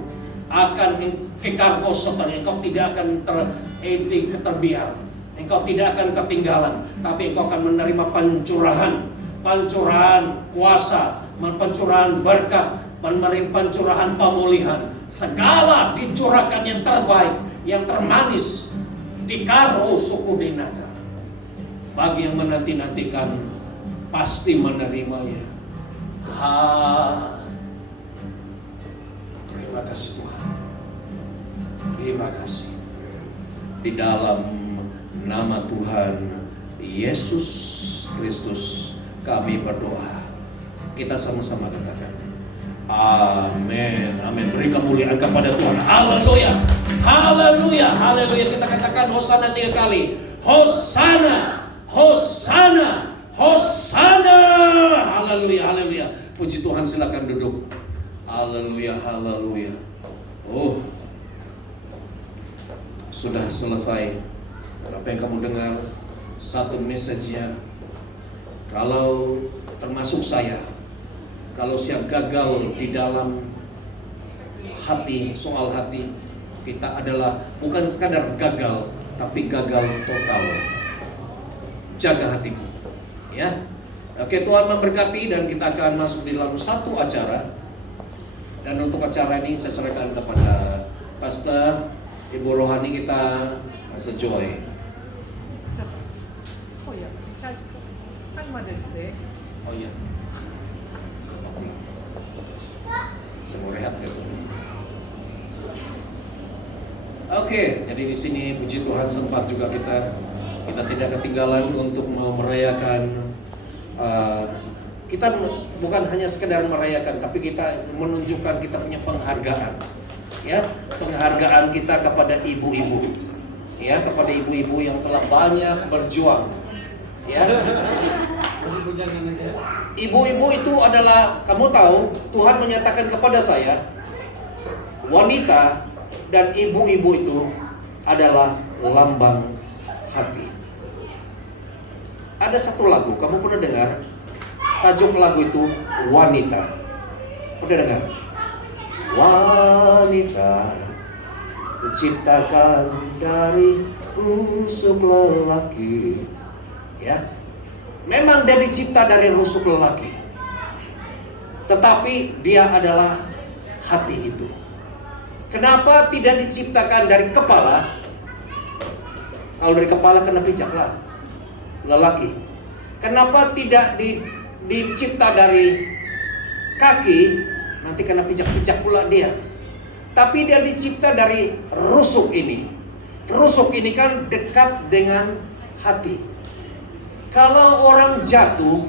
Akan kekargos setelahnya, engkau tidak akan keterbiar. Engkau tidak akan ketinggalan, tapi engkau akan menerima pencurahan kuasa, pencurahan berkat, pencurahan pemulihan. Segala dicurahkan yang terbaik, yang termanis di karo suku dinaka. Bagi yang menanti-nantikan pasti menerimanya. Terima kasih Tuhan. Terima kasih. Di dalam nama Tuhan Yesus Kristus kami berdoa. Kita sama-sama katakan amin. Amin. Beri kemuliaan kepada Tuhan. Haleluya. Haleluya. Haleluya. Kita katakan hosana 3 kali. Hosana. Hosana. Hosana. Haleluya. Haleluya. Puji Tuhan, silakan duduk. Haleluya. Haleluya. Sudah selesai. Apa yang kamu dengar, satu message-nya. Kalau termasuk saya, kalau saya gagal di dalam hati, soal hati, kita adalah bukan sekadar gagal, tapi gagal total. Jaga hatimu, ya. Oke, Tuhan memberkati dan kita akan masuk di dalam satu acara. Dan untuk acara ini saya serahkan kepada Pastor, Ibu Rohani kita, Pastor Joy. Oh ya, kan Mother's Day. Oh iya. Semua rehat gitu. Oke, jadi di sini puji Tuhan sempat juga kita tidak ketinggalan untuk merayakan. Kita bukan hanya sekedar merayakan, tapi kita menunjukkan kita punya penghargaan, ya, penghargaan kita kepada ibu-ibu, ya, kepada ibu-ibu yang telah banyak berjuang, ya. Ibu-ibu itu adalah, kamu tahu, Tuhan menyatakan kepada saya, wanita dan ibu-ibu itu adalah lambang hati. Ada satu lagu, kamu pernah dengar? Tajuk lagu itu Wanita. Pernah dengar? Wanita diciptakan dari rusuk lelaki. Ya, memang dia dicipta dari rusuk lelaki, tetapi dia adalah hati itu. Kenapa tidak diciptakan dari kepala? Kalau dari kepala kena pijaklah lelaki. Kenapa tidak dicipta dari kaki? Nanti kena pijak-pijak pula dia. Tapi dia dicipta dari rusuk ini. Rusuk ini kan dekat dengan hati. Kalau orang jatuh,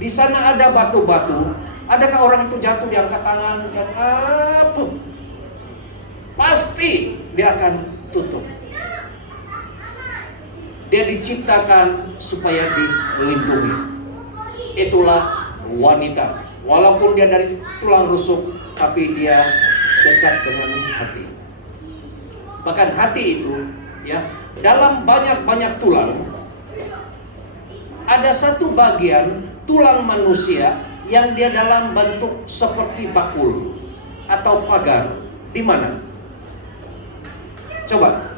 di sana ada batu-batu. Adakah orang itu jatuh diangkat tangan dan apa? Pasti dia akan tutup. Dia diciptakan supaya dilindungi. Itulah wanita. Walaupun dia dari tulang rusuk, tapi dia dekat dengan hati. Bahkan hati itu, ya, dalam banyak-banyak tulang, ada satu bagian tulang manusia yang dia dalam bentuk seperti bakul atau pagar. Di mana? Coba.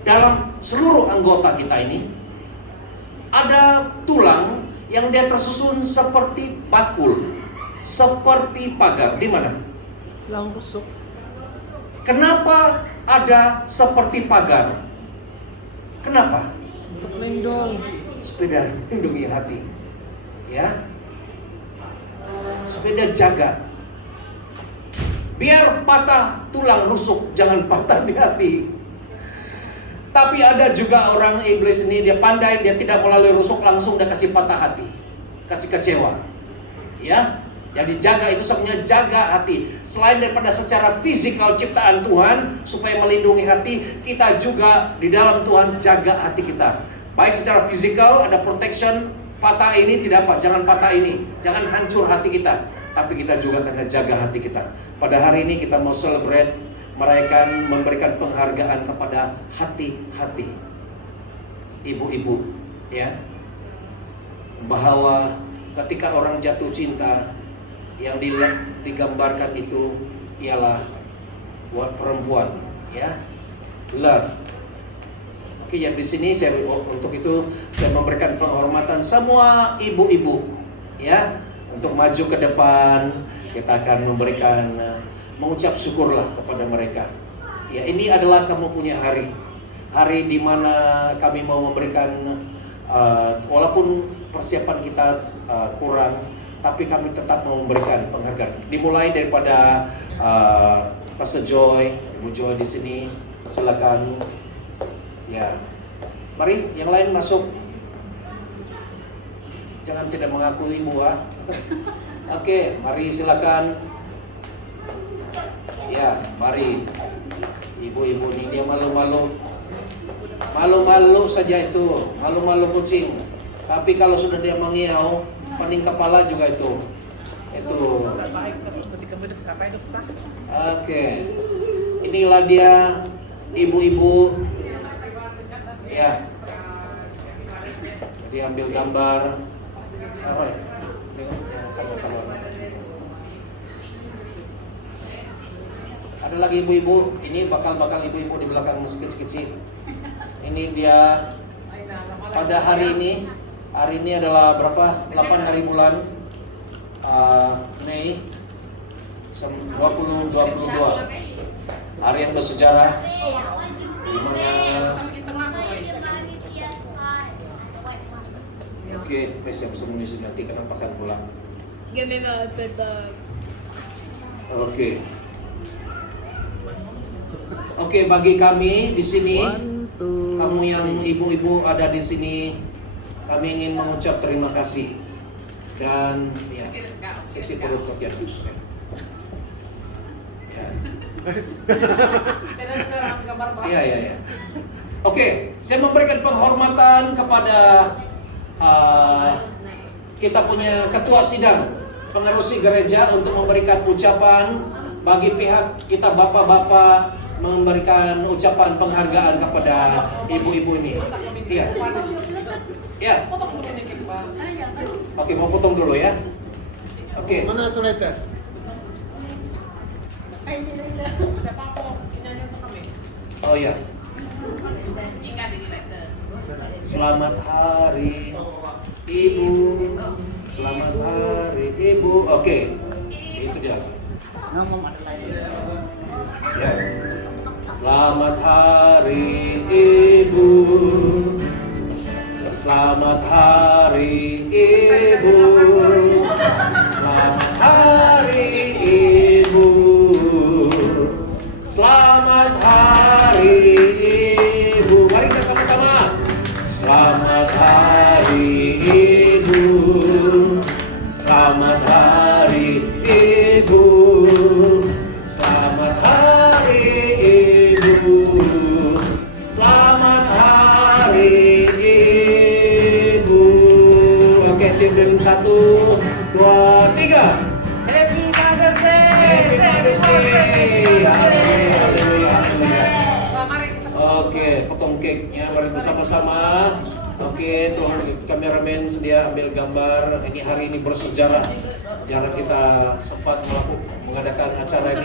Dalam seluruh anggota kita ini ada tulang yang dia tersusun seperti bakul, seperti pagar. Di mana? Tulang rusuk. Kenapa ada seperti pagar? Kenapa? Untuk lindung. Supaya lindungi hati, ya. Supaya jaga. Biar patah tulang rusuk, jangan patah di hati. Tapi ada juga orang iblis ini, dia pandai, dia tidak melalui rusuk, langsung dia kasih patah hati, kasih kecewa, ya. Jadi jaga itu sebenarnya jaga hati. Selain daripada secara fisikal ciptaan Tuhan supaya melindungi hati, kita juga di dalam Tuhan jaga hati kita. Baik secara fisikal ada protection, patah ini tidak apa, jangan patah ini, jangan hancur hati kita. Tapi kita juga kena jaga hati kita. Pada hari ini kita mau celebrate, merayakan, memberikan penghargaan kepada hati-hati ibu-ibu, ya. Bahwa ketika orang jatuh cinta, yang digambarkan itu ialah perempuan, ya. Love. Oke, yang di sini saya untuk itu saya memberikan penghormatan semua ibu-ibu, ya, untuk maju ke depan. Kita akan memberikan mengucap syukurlah kepada mereka. Ya, ini adalah kamu punya hari di mana kami mau memberikan walaupun persiapan kita kurang, tapi kami tetap mau memberikan penghargaan. Dimulai daripada Pastor Joy, Ibu Joy di sini, silakan. Ya, mari yang lain masuk. Jangan tidak mengaku ibu, ah. Oke, mari silakan. Ya, mari. Ibu-ibu ini dia malu-malu. Malu-malu saja itu, malu-malu kucing. Tapi kalau sudah dia mengiau, pening kepala juga itu. Itu. Oke. Inilah dia ibu-ibu. Ya. Jadi ambil gambar. Apa ya? Ada lagi ibu-ibu, ini bakal ibu-ibu di belakang kecil-kecil. Ini dia pada hari ini adalah berapa? 8 hari bulan Mei 2022. hari yang bersejarah di mana oke, saya bisa mengisi nanti karena pakan pulang. Oke, bagi kami di sini, kamu yang ibu-ibu ada di sini, kami ingin mengucap terima kasih dan ya, seksi perut kopian. Ya. Oke, saya memberikan penghormatan kepada kita punya ketua sidang pengerusi gereja untuk memberikan ucapan bagi pihak kita bapak-bapak, memberikan ucapan penghargaan kepada ibu-ibu ini. Iya. Ya. Potong dulu dikit, Pak. Oke, mau potong dulu ya. Oke. Mana tuh letter? Siapa mau nyanyi untuk kami? Oh ya. Ingat ini letter. Selamat hari Ibu. Selamat hari Ibu. Oke. Itu dia. Ya. Selamat hari Ibu. Selamat hari Ibu. Selamat hari Ibu. Selamat hari Ibu. Mari kita sama-sama. Selamat hari Ibu. Selamat hari Ibu. Selamat hari Ibu. Selamat hari Ibu. Oke, tim 1, 2, 3. Happy Mother's Day. Happy Mother's Day. Haleluya. Mari kita Oke, potong cake-nya mari bersama-sama. Oke, tolong kameramen sedia ambil gambar. Ini hari ini bersejarah. Jarang kita sempat mengadakan acara ini.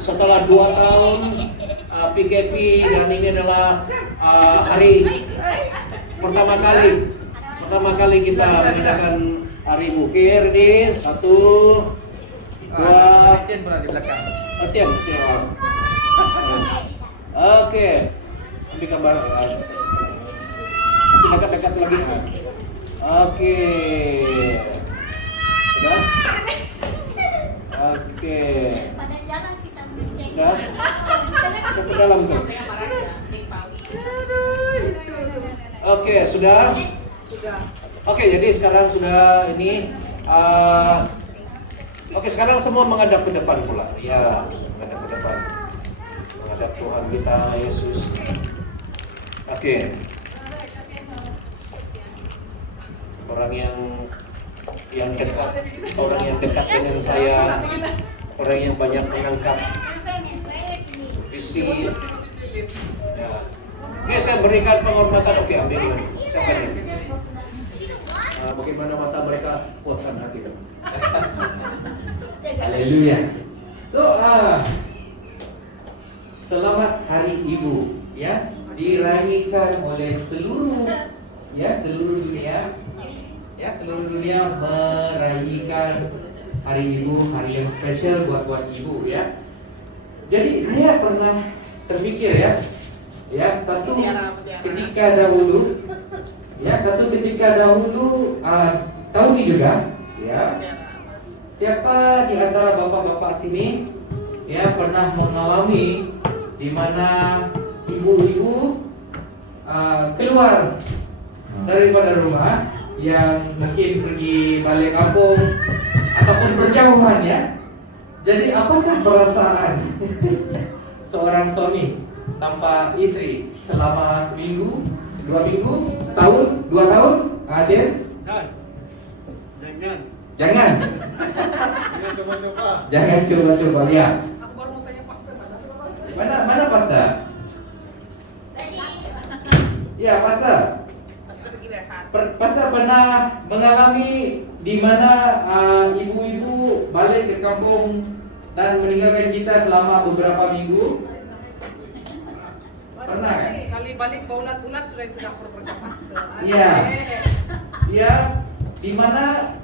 Setelah 2 tahun PKP dan ini adalah hari pertama kali kita mengadakan hari ibu. Oke, ready? 1, 2. Etienne pernah di belakang. Etienne. Oke. Ambil gambar. Masih dekat lagi. Oke. Sudah? Oke. Sudah? Sampai dalam tuh. Oke, sudah? Oke, jadi sekarang sudah ini. Oke, sekarang semua menghadap ke depan pula. Ya, menghadap ke depan. Menghadap Tuhan kita Yesus. Oke. Orang yang dekat dengan saya, orang yang banyak menangkap visi. Ya. Oke, saya berikan penghormatan. Oke, ambil. Siapa nih? Bagaimana mata mereka kuatkan hati dong. Haleluya. So, selamat Hari Ibu, ya, dirayakan oleh seluruh dunia. Ya, seluruh dunia merayakan Hari Ibu, hari yang spesial buat ibu, ya. Jadi saya pernah terpikir, ya, satu ketika dahulu, tahun ini juga, ya, siapa di antara bapak-bapak sini, ya, pernah mengalami di mana ibu-ibu keluar daripada rumah, yang mungkin pergi balik kampung ataupun berjauhan, ya. Jadi apakah perasaan seorang suami tanpa istri selama seminggu, 2 minggu, setahun, 2 tahun? Adil? Jangan coba-coba. Jangan coba-coba, lihat. Aku baru mau tanya pastor Mana pastor? Ya, pastor. Pastor pernah mengalami di mana ibu-ibu balik ke kampung dan meninggalkan kita selama beberapa minggu? Pernah kan? Sekali balik baulat-ulat sudah itu dapur kerja pastor. Iya. Ya, di mana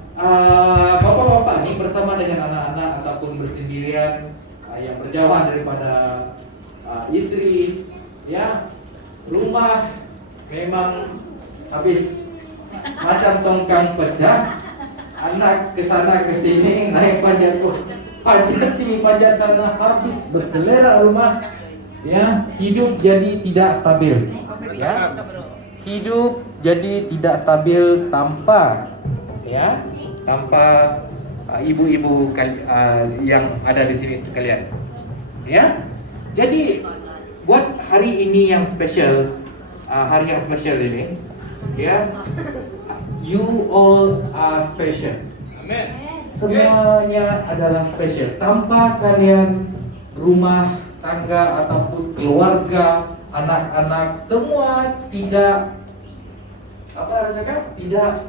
bapak-bapak ini bersama dengan anak-anak ataupun bersendirian yang berjauhan daripada istri, ya, rumah memang habis macam tongkang pecah. Anak ke sana ke sini, naik panjat sini panjat sana, habis berselera rumah. Ya, hidup jadi tidak stabil. Ya, hidup jadi tidak stabil tanpa ibu-ibu yang ada di sini sekalian. Ya, jadi buat hari ini yang spesial, hari yang spesial ini, ya, you all are special. Amen. Semuanya adalah spesial. Tanpa kalian, rumah tangga ataupun keluarga, anak-anak, semua tidak tidak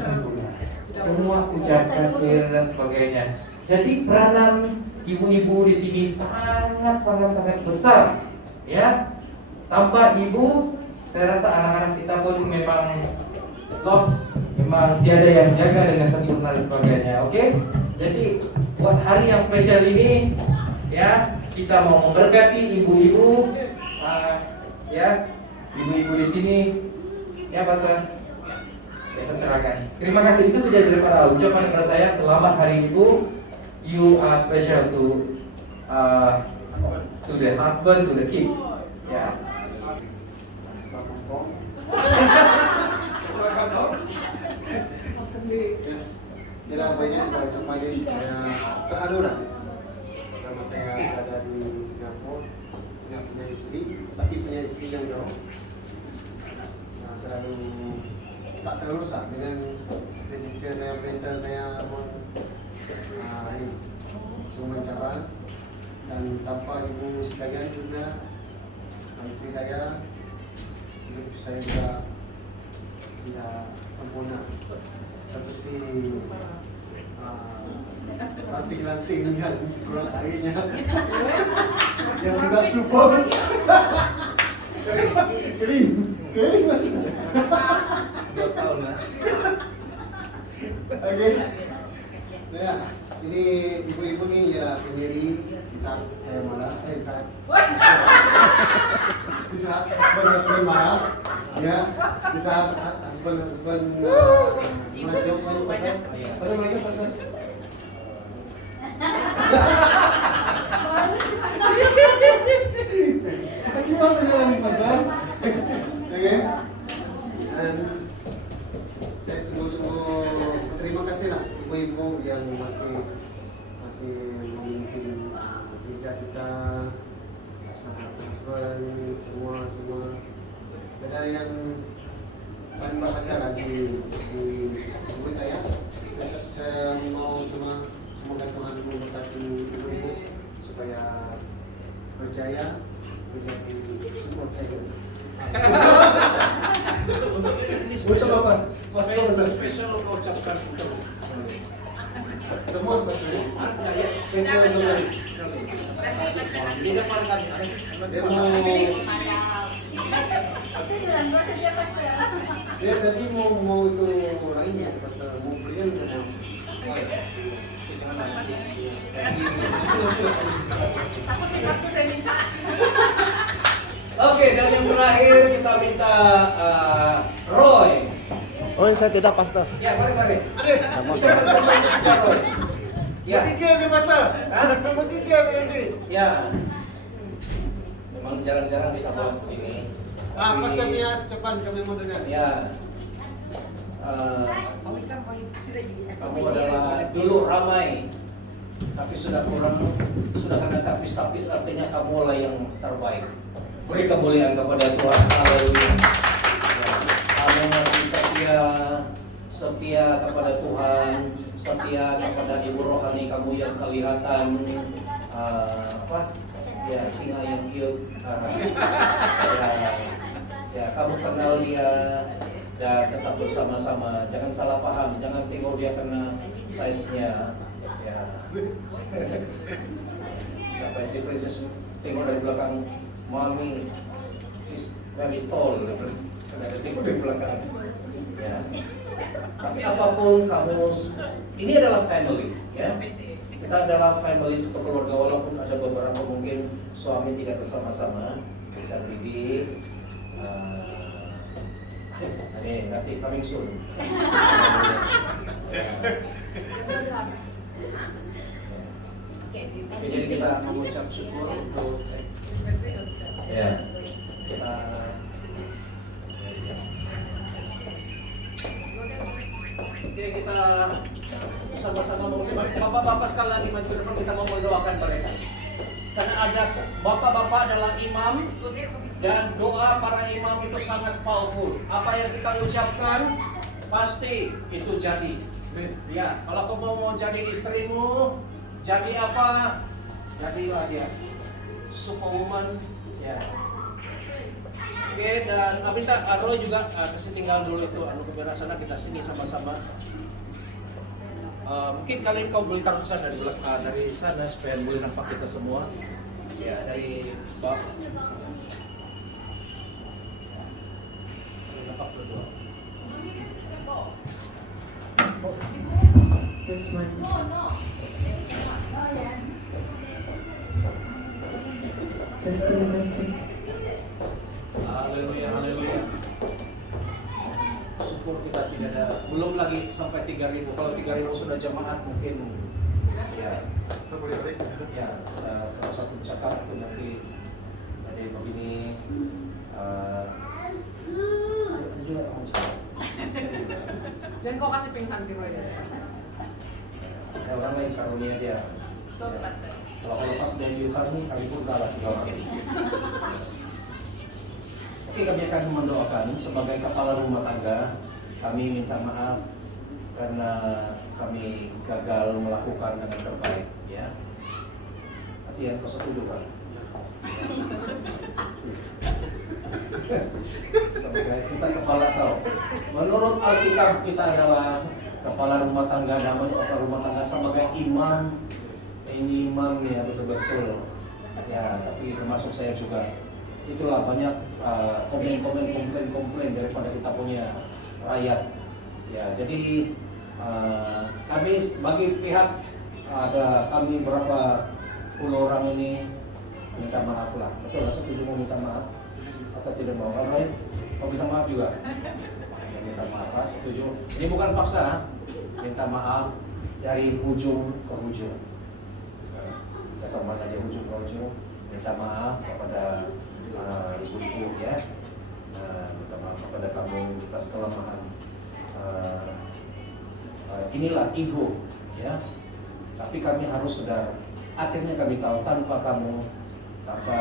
sempurna. Semua ucapan cheers dan sebagainya. Jadi peranan ibu-ibu di sini sangat besar. Ya, tanpa ibu, saya rasa anak-anak kita pun memang lost, memang tiada yang jaga dengan sempurna dan sebagainya. Oke? Jadi buat hari yang spesial ini, ya, kita mau memberkati ibu-ibu, ya, ibu-ibu di sini, ya, Pastor. Kita serahkan. Terima kasih, itu saja daripada ucapan kepada saya. Selamat Hari Ibu. You are special to the husband, to the kids. Ya. Tidak banyak baca pagi terharu lah. Pertama saya berada di Singapura, tidak punya istri, tapi punya istri yang jauh. Tak terlalu rusak dengan fisika saya, mental saya pun semua cabaran, dan tanpa ibu sekalian juga, istri saya, hidup saya juga tidak sempurna seperti ranting-ranting yang kurang airnya yang tidak support kering mas. 2 tahun lah. Oke. Ya, ini ibu-ibu nih ya pendiri di saat saya marah, di saat husband marah, ya, di saat husband melajok kan pasal, pada melajok pasal. Gimana sekarang nih pasal? Oke. Dan saya sungguh-sungguh berterima kasih lah ibu-ibu yang masih memimpin gereja kita, husband, semua. Ada yang paling berharga lagi di ibu saya. Saya mau semoga Tuhan memberkati ibu-ibu supaya berjaya menjadi support saya. Untuk apa? Spesial ucapkan untuk Semua spesial. Spesial untuk di depan kami. Dia tadi mau itu lainnya, pasal mau belian gitu. Takut sih pasti saya minta. Oke, dan yang terakhir kita minta Roy. Oh, saya tidak pastor. Ya, mari. Ucapan sesuatu saja, Roy. Ya. Bertiga nih pastor. Bertiga nanti. Ya. Memang jarang-jarang kita buat ini. Pastor Nias, cepat kami mau dengar. Ya. Kamu adalah dulu ramai, tapi sudah kena tapis-tapis, artinya kamulah yang terbaik. Beri kemuliaan kepada Tuhan. Haleluya. Kamu masih setia kepada Tuhan, setia kepada ibu rohani kamu yang kelihatan singa yang cute. Ya, kamu kenal dia dan tetap bersama-sama. Jangan salah paham, jangan tengok dia karena size-nya. Ya. Sampai si princess tengok dari belakang, Mami is very tall. Karena tengok dari belakang. Ya. Tapi apapun kamu, ini adalah family, ya. Kita adalah family, satu keluarga, walaupun ada beberapa mungkin suami tidak bersama-sama. Jadi nanti coming soon. Oke, jadi kita mengucap syukur untuk ya kita oke, kita sama-sama mengucapkan bapak-bapak sekali lagi maju ke depan, kita mau mendoakan mereka. Karena ada bapak-bapak adalah imam dan doa para imam itu sangat powerful. Apa yang kita ucapkan pasti itu jadi. Ya, kalau kamu mau jadi istrimu, jadi apa? Jadilah dia superwoman. Ya. Oke, dan minta Roy juga kasih tinggal dulu itu anu ke sana, kita sini sama-sama. Mungkin kalian kau boleh taruh sana dari sana supaya boleh nampak kita semua. Ya, dari bawah. Nampak berdua. This one. Testing. Haleluya, haleluya. Syukur kita tidak ada, belum lagi sampai 3.000. Kalau 3.000 sudah jemaat mungkin ya. Ya, salah satu cakap itu nanti ada begini. Jangan kau kasih pingsan si Roy. Ya, orang lain karunia dia. Ya. Kalau lepas dari kami pun kalah 3 orang. Oke, kami akan mendoakan sebagai kepala rumah tangga. Kami minta maaf karena kami gagal melakukan dengan terbaik, ya. Artinya kau setuju kan? Sebagai kita kepala tahu. Menurut Alkitab kita adalah kepala rumah tangga, namanya kepala rumah tangga sebagai imam. Ini imam ya, betul-betul. Ya, tapi termasuk saya juga. Itulah banyak komplain daripada kita punya rakyat. Ya, jadi kami bagi pihak ada kami berapa puluh orang ini minta maaf lah. Betul lah, setuju mau minta maaf atau tidak mau? Orang lain mau minta maaf juga. Ya, minta maaf, setuju. Ini bukan paksa, minta maaf dari ujung ke ujung. Kita teman aja ujung ke ujung, minta maaf kepada ibu-ibu ya, minta maaf kepada kamu atas kelemahan. Inilah ego ya, tapi kami harus sadar. Akhirnya kami tahu tanpa kamu, tanpa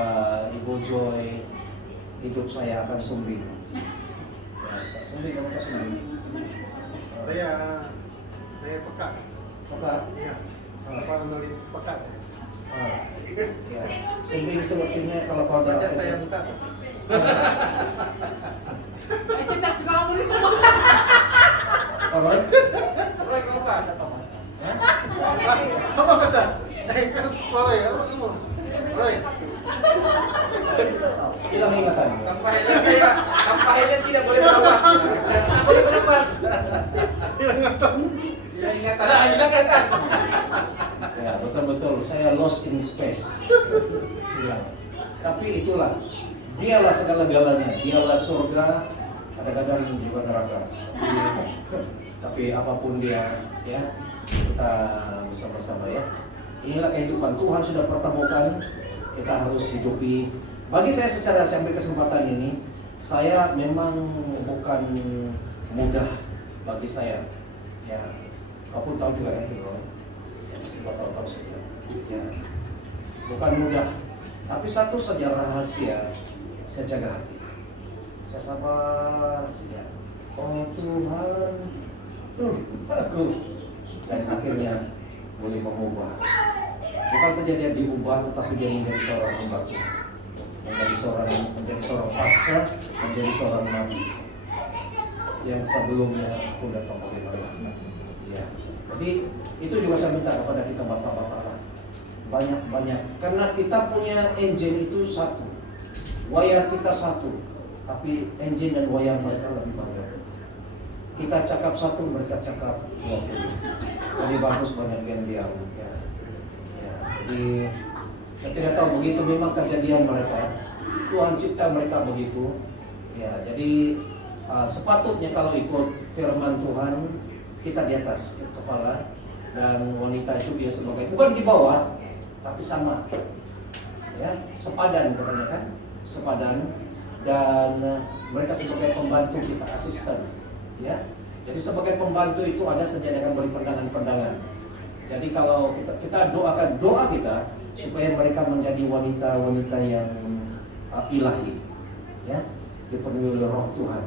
Ibu Joy, hidup saya akan sumbing. Ya, sumbing kamu kan sumbing. Saya pekat. Pekat. Ya. Apa menulis pekat? Ya. Sumbing itu artinya kalau kau ada. Baca saya buka. Cicak juga kamu nih semua. Roy? Roy kau baca teman. Apa pesan? Roy, apa kamu? Roy. Hilang ingatan. Tanpa Helen tidak boleh berlepas. Tidak boleh berlepas. Hilang ingatan. Hilang ingatan. Ya, betul-betul saya lost in space. Hilang. Tapi itulah, dialah segala-galanya, dialah surga, kadang-kadang juga neraka. Tapi apapun dia, ya kita bersama-sama ya. Inilah kehidupan Tuhan sudah pertemukan, kita harus hidupi. Bagi saya secara sampai kesempatan ini, saya memang bukan mudah bagi saya. Ya, apapun tahu juga ya, masih 4 tahun saja. Ya, bukan mudah. Tapi satu saja rahasia, saya jaga hati. Saya sabar saja. Oh Tuhan, aku. Dan akhirnya boleh mengubah. Bukan saja dia diubah, tetapi dia menjadi seorang hamba-Nya. Menjadi seorang pastor, menjadi seorang nabi. Yang sebelumnya aku datang bagaimana. Ya. Jadi itu juga saya minta kepada kita bapak-bapak. Banyak-banyak. Karena kita punya engine itu satu. Wayar kita satu. Tapi engine dan wayar mereka lebih banyak. Kita cakap satu, mereka cakap 20. Jadi bagus banyak yang diam. Ya. Jadi saya tidak tahu begitu memang kejadian mereka. Tuhan cipta mereka begitu. Ya, jadi sepatutnya kalau ikut firman Tuhan kita di atas kepala dan wanita itu dia sebagai bukan di bawah tapi sama. Ya, sepadan katanya kan, sepadan dan mereka sebagai pembantu kita, asisten. Ya, jadi sebagai pembantu itu ada sediakan beri pandangan-pandangan. Jadi kalau kita doakan doa kita supaya mereka menjadi wanita-wanita yang ilahi, ya, dipenuhi oleh Roh Tuhan.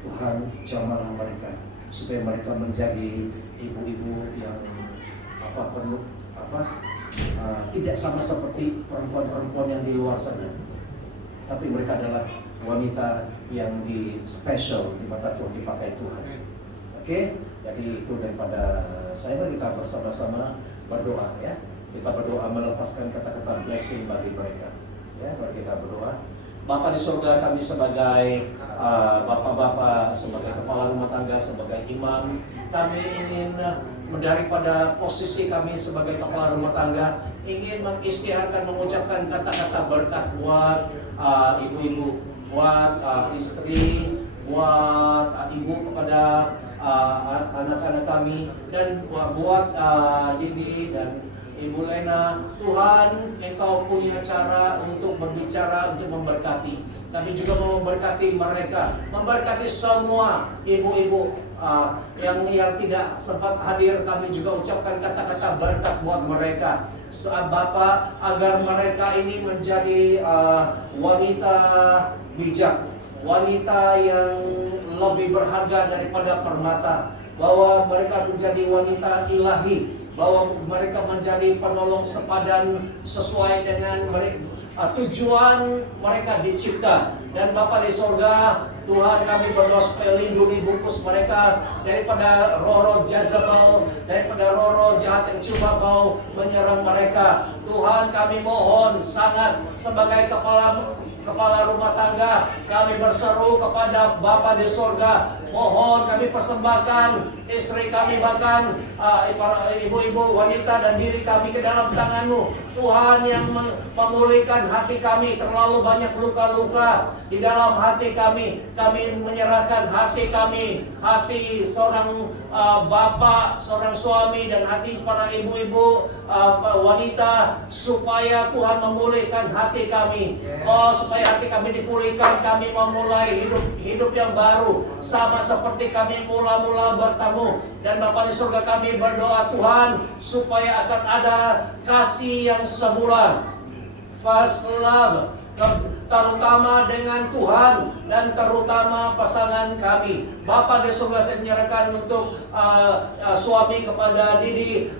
Tuhan jamahlah mereka supaya mereka menjadi ibu-ibu yang tidak sama seperti perempuan-perempuan yang di luar sana, tapi mereka adalah wanita yang special di mata Tuhan, dipakai Tuhan. Oke, jadi itu daripada saya, mari kita bersama-sama berdoa ya. Kita berdoa melepaskan kata-kata blessing bagi mereka. Ya, mari kita berdoa. Bapa di surga, kami sebagai bapak-bapak, sebagai kepala rumah tangga, sebagai imam, kami ingin daripada posisi kami sebagai kepala rumah tangga, ingin mengisytiharkan, mengucapkan kata-kata berkat buat ibu-ibu, buat istri, buat ibu kepada anak-anak kami, dan buat Didi dan Ibu Lena. Tuhan, Engkau punya cara untuk berbicara, untuk memberkati. Kami juga mau memberkati mereka, memberkati semua ibu-ibu yang tidak sempat hadir. Kami juga ucapkan kata-kata berkat buat mereka. Bapak, agar mereka ini menjadi wanita bijak, wanita yang lebih berharga daripada permata, bahwa mereka menjadi wanita ilahi, bahwa mereka menjadi penolong sepadan sesuai dengan tujuan mereka dicipta. Dan Bapa di surga, Tuhan, kami berdoa supaya lindungi bungkus mereka daripada roh-roh Jezebel, daripada roh-roh jahat yang coba mau menyerang mereka. Tuhan, kami mohon sangat sebagai kepala rumah tangga, kami berseru kepada Bapa di surga, mohon kami persembahkan istri kami, bahkan ibu-ibu, wanita dan diri kami ke dalam tangan-Mu. Tuhan, yang memulihkan hati kami, terlalu banyak luka-luka di dalam hati kami. Kami menyerahkan hati kami, hati seorang bapak, seorang suami, dan hati para ibu-ibu, wanita, supaya Tuhan memulihkan hati kami. Oh, supaya hati kami dipulihkan, kami memulai hidup yang baru, sama seperti kami mula-mula bertemu. Dan Bapa di surga, kami berdoa Tuhan, supaya akan ada kasih yang semula, first love, terutama dengan Tuhan dan terutama pasangan kami. Bapa di surga, saya menyerahkan untuk suami kepada Didi.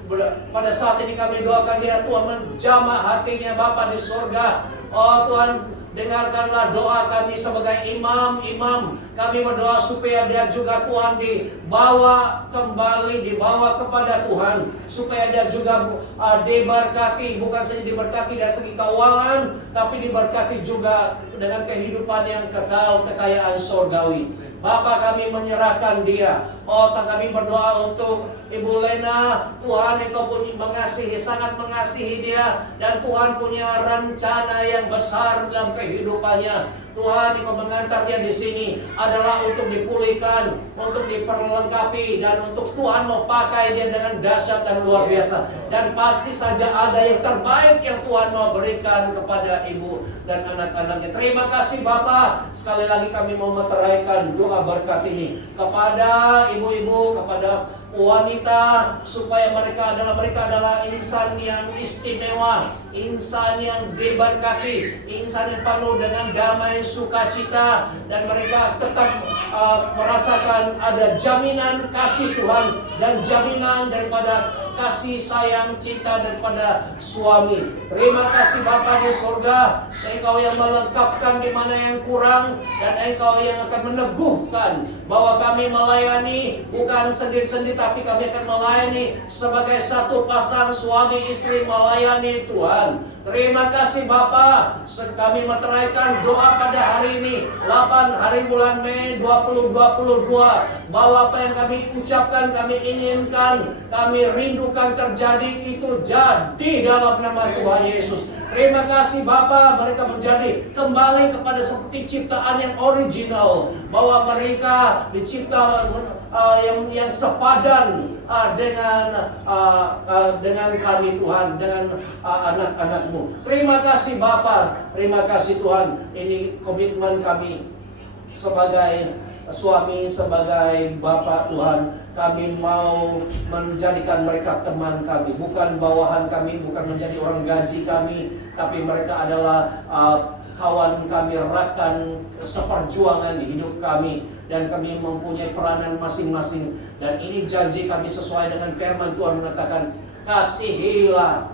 Pada saat ini kami doakan dia, Tuhan menjamah hatinya. Bapa di surga, oh Tuhan, dengarkanlah doa kami sebagai imam. Kami berdoa supaya dia juga, Tuhan, dibawa kembali, dibawa kepada Tuhan, supaya dia juga diberkati, bukan saja diberkati dari segi keuangan, tapi diberkati juga dengan kehidupan yang kekal, kekayaan surgawi. Bapa, kami menyerahkan dia. Oh, kami berdoa untuk Ibu Lena. Tuhan, Engkau pun mengasihi, sangat mengasihi dia, dan Tuhan punya rencana yang besar dalam kehidupannya. Tuhan, Engkau mengantar dia di sini adalah untuk dipulihkan, untuk diperlengkapi, dan untuk Tuhan mau pakai dia dengan dahsyat dan luar biasa. Dan pasti saja ada yang terbaik yang Tuhan mau berikan kepada ibu dan anak-anaknya. Terima kasih Bapa. Sekali lagi kami mau meteraikan doa berkat ini kepada ibu-ibu, kepada wanita, supaya mereka adalah insan yang istimewa, insan yang diberkati, insan yang penuh dengan damai sukacita, dan mereka tetap merasakan ada jaminan kasih Tuhan dan jaminan daripada kasih sayang cinta daripada suami. Terima kasih Bapa di surga, Engkau yang melengkapkan di mana yang kurang, dan Engkau yang akan meneguhkan bahwa kami melayani bukan sendiri-sendiri, tapi kami akan melayani sebagai satu pasang suami istri melayani Tuhan. Terima kasih Bapa, kami meteraikan doa pada hari ini 8 hari bulan Mei 2022, bahwa apa yang kami ucapkan, kami inginkan, kami rindukan terjadi, itu jadi dalam nama Tuhan Yesus. Terima kasih Bapa, mereka menjadi kembali kepada seperti ciptaan yang original, bahwa mereka dicipta yang sepadan dengan kami Tuhan, dengan anak-anak-Mu. Terima kasih Bapa, terima kasih Tuhan. Ini komitmen kami sebagai suami, sebagai Bapak Tuhan. Kami mau menjadikan mereka teman kami, bukan bawahan kami, bukan menjadi orang gaji kami, tapi mereka adalah kawan kami, rekan seperjuangan di hidup kami, dan kami mempunyai peranan masing-masing. Dan ini janji kami sesuai dengan firman Tuhan mengatakan, kasihilah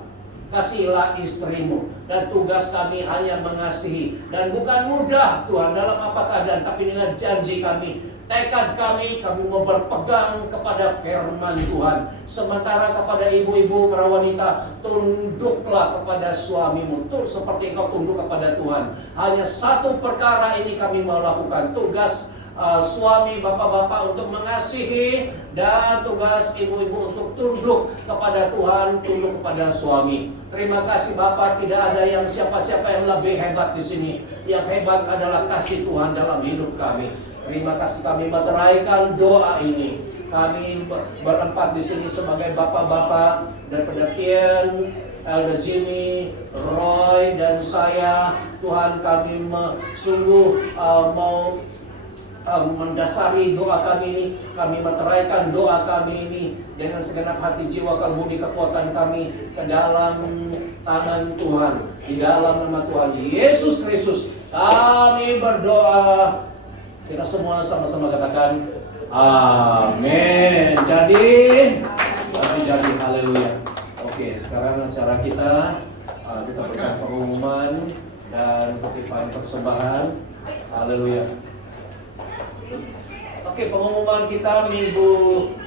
istrimu. Dan tugas kami hanya mengasihi. Dan bukan mudah Tuhan dalam apa keadaan, tapi inilah janji kami, tekad kami mau berpegang kepada firman Tuhan. Sementara kepada ibu-ibu, para wanita, tunduklah kepada suamimu, seperti engkau tunduk kepada Tuhan. Hanya satu perkara ini kami mau lakukan, tugas suami, bapak-bapak untuk mengasihi, dan tugas ibu-ibu untuk tunduk kepada Tuhan, tunduk kepada suami. Terima kasih Bapak, tidak ada yang siapa-siapa yang lebih hebat di sini. Yang hebat adalah kasih Tuhan dalam hidup kami. Terima kasih, kami meteraikan doa ini. Kami berempat di sini sebagai bapak-bapak daripada Tien, Elder Jimmy, Roy, dan saya. Tuhan, kami sungguh mau mendasari doa kami ini. Kami meteraikan doa kami ini dengan segenap hati, jiwa, kalbu, kekuatan kami ke dalam tangan Tuhan. Di dalam nama Tuhan Yesus Kristus kami berdoa. Kita semua sama-sama katakan amin. Jadi, masih jadi, haleluya. Oke, sekarang acara kita berikan pengumuman dan kutipan persembahan. Haleluya. Oke, pengumuman kita minggu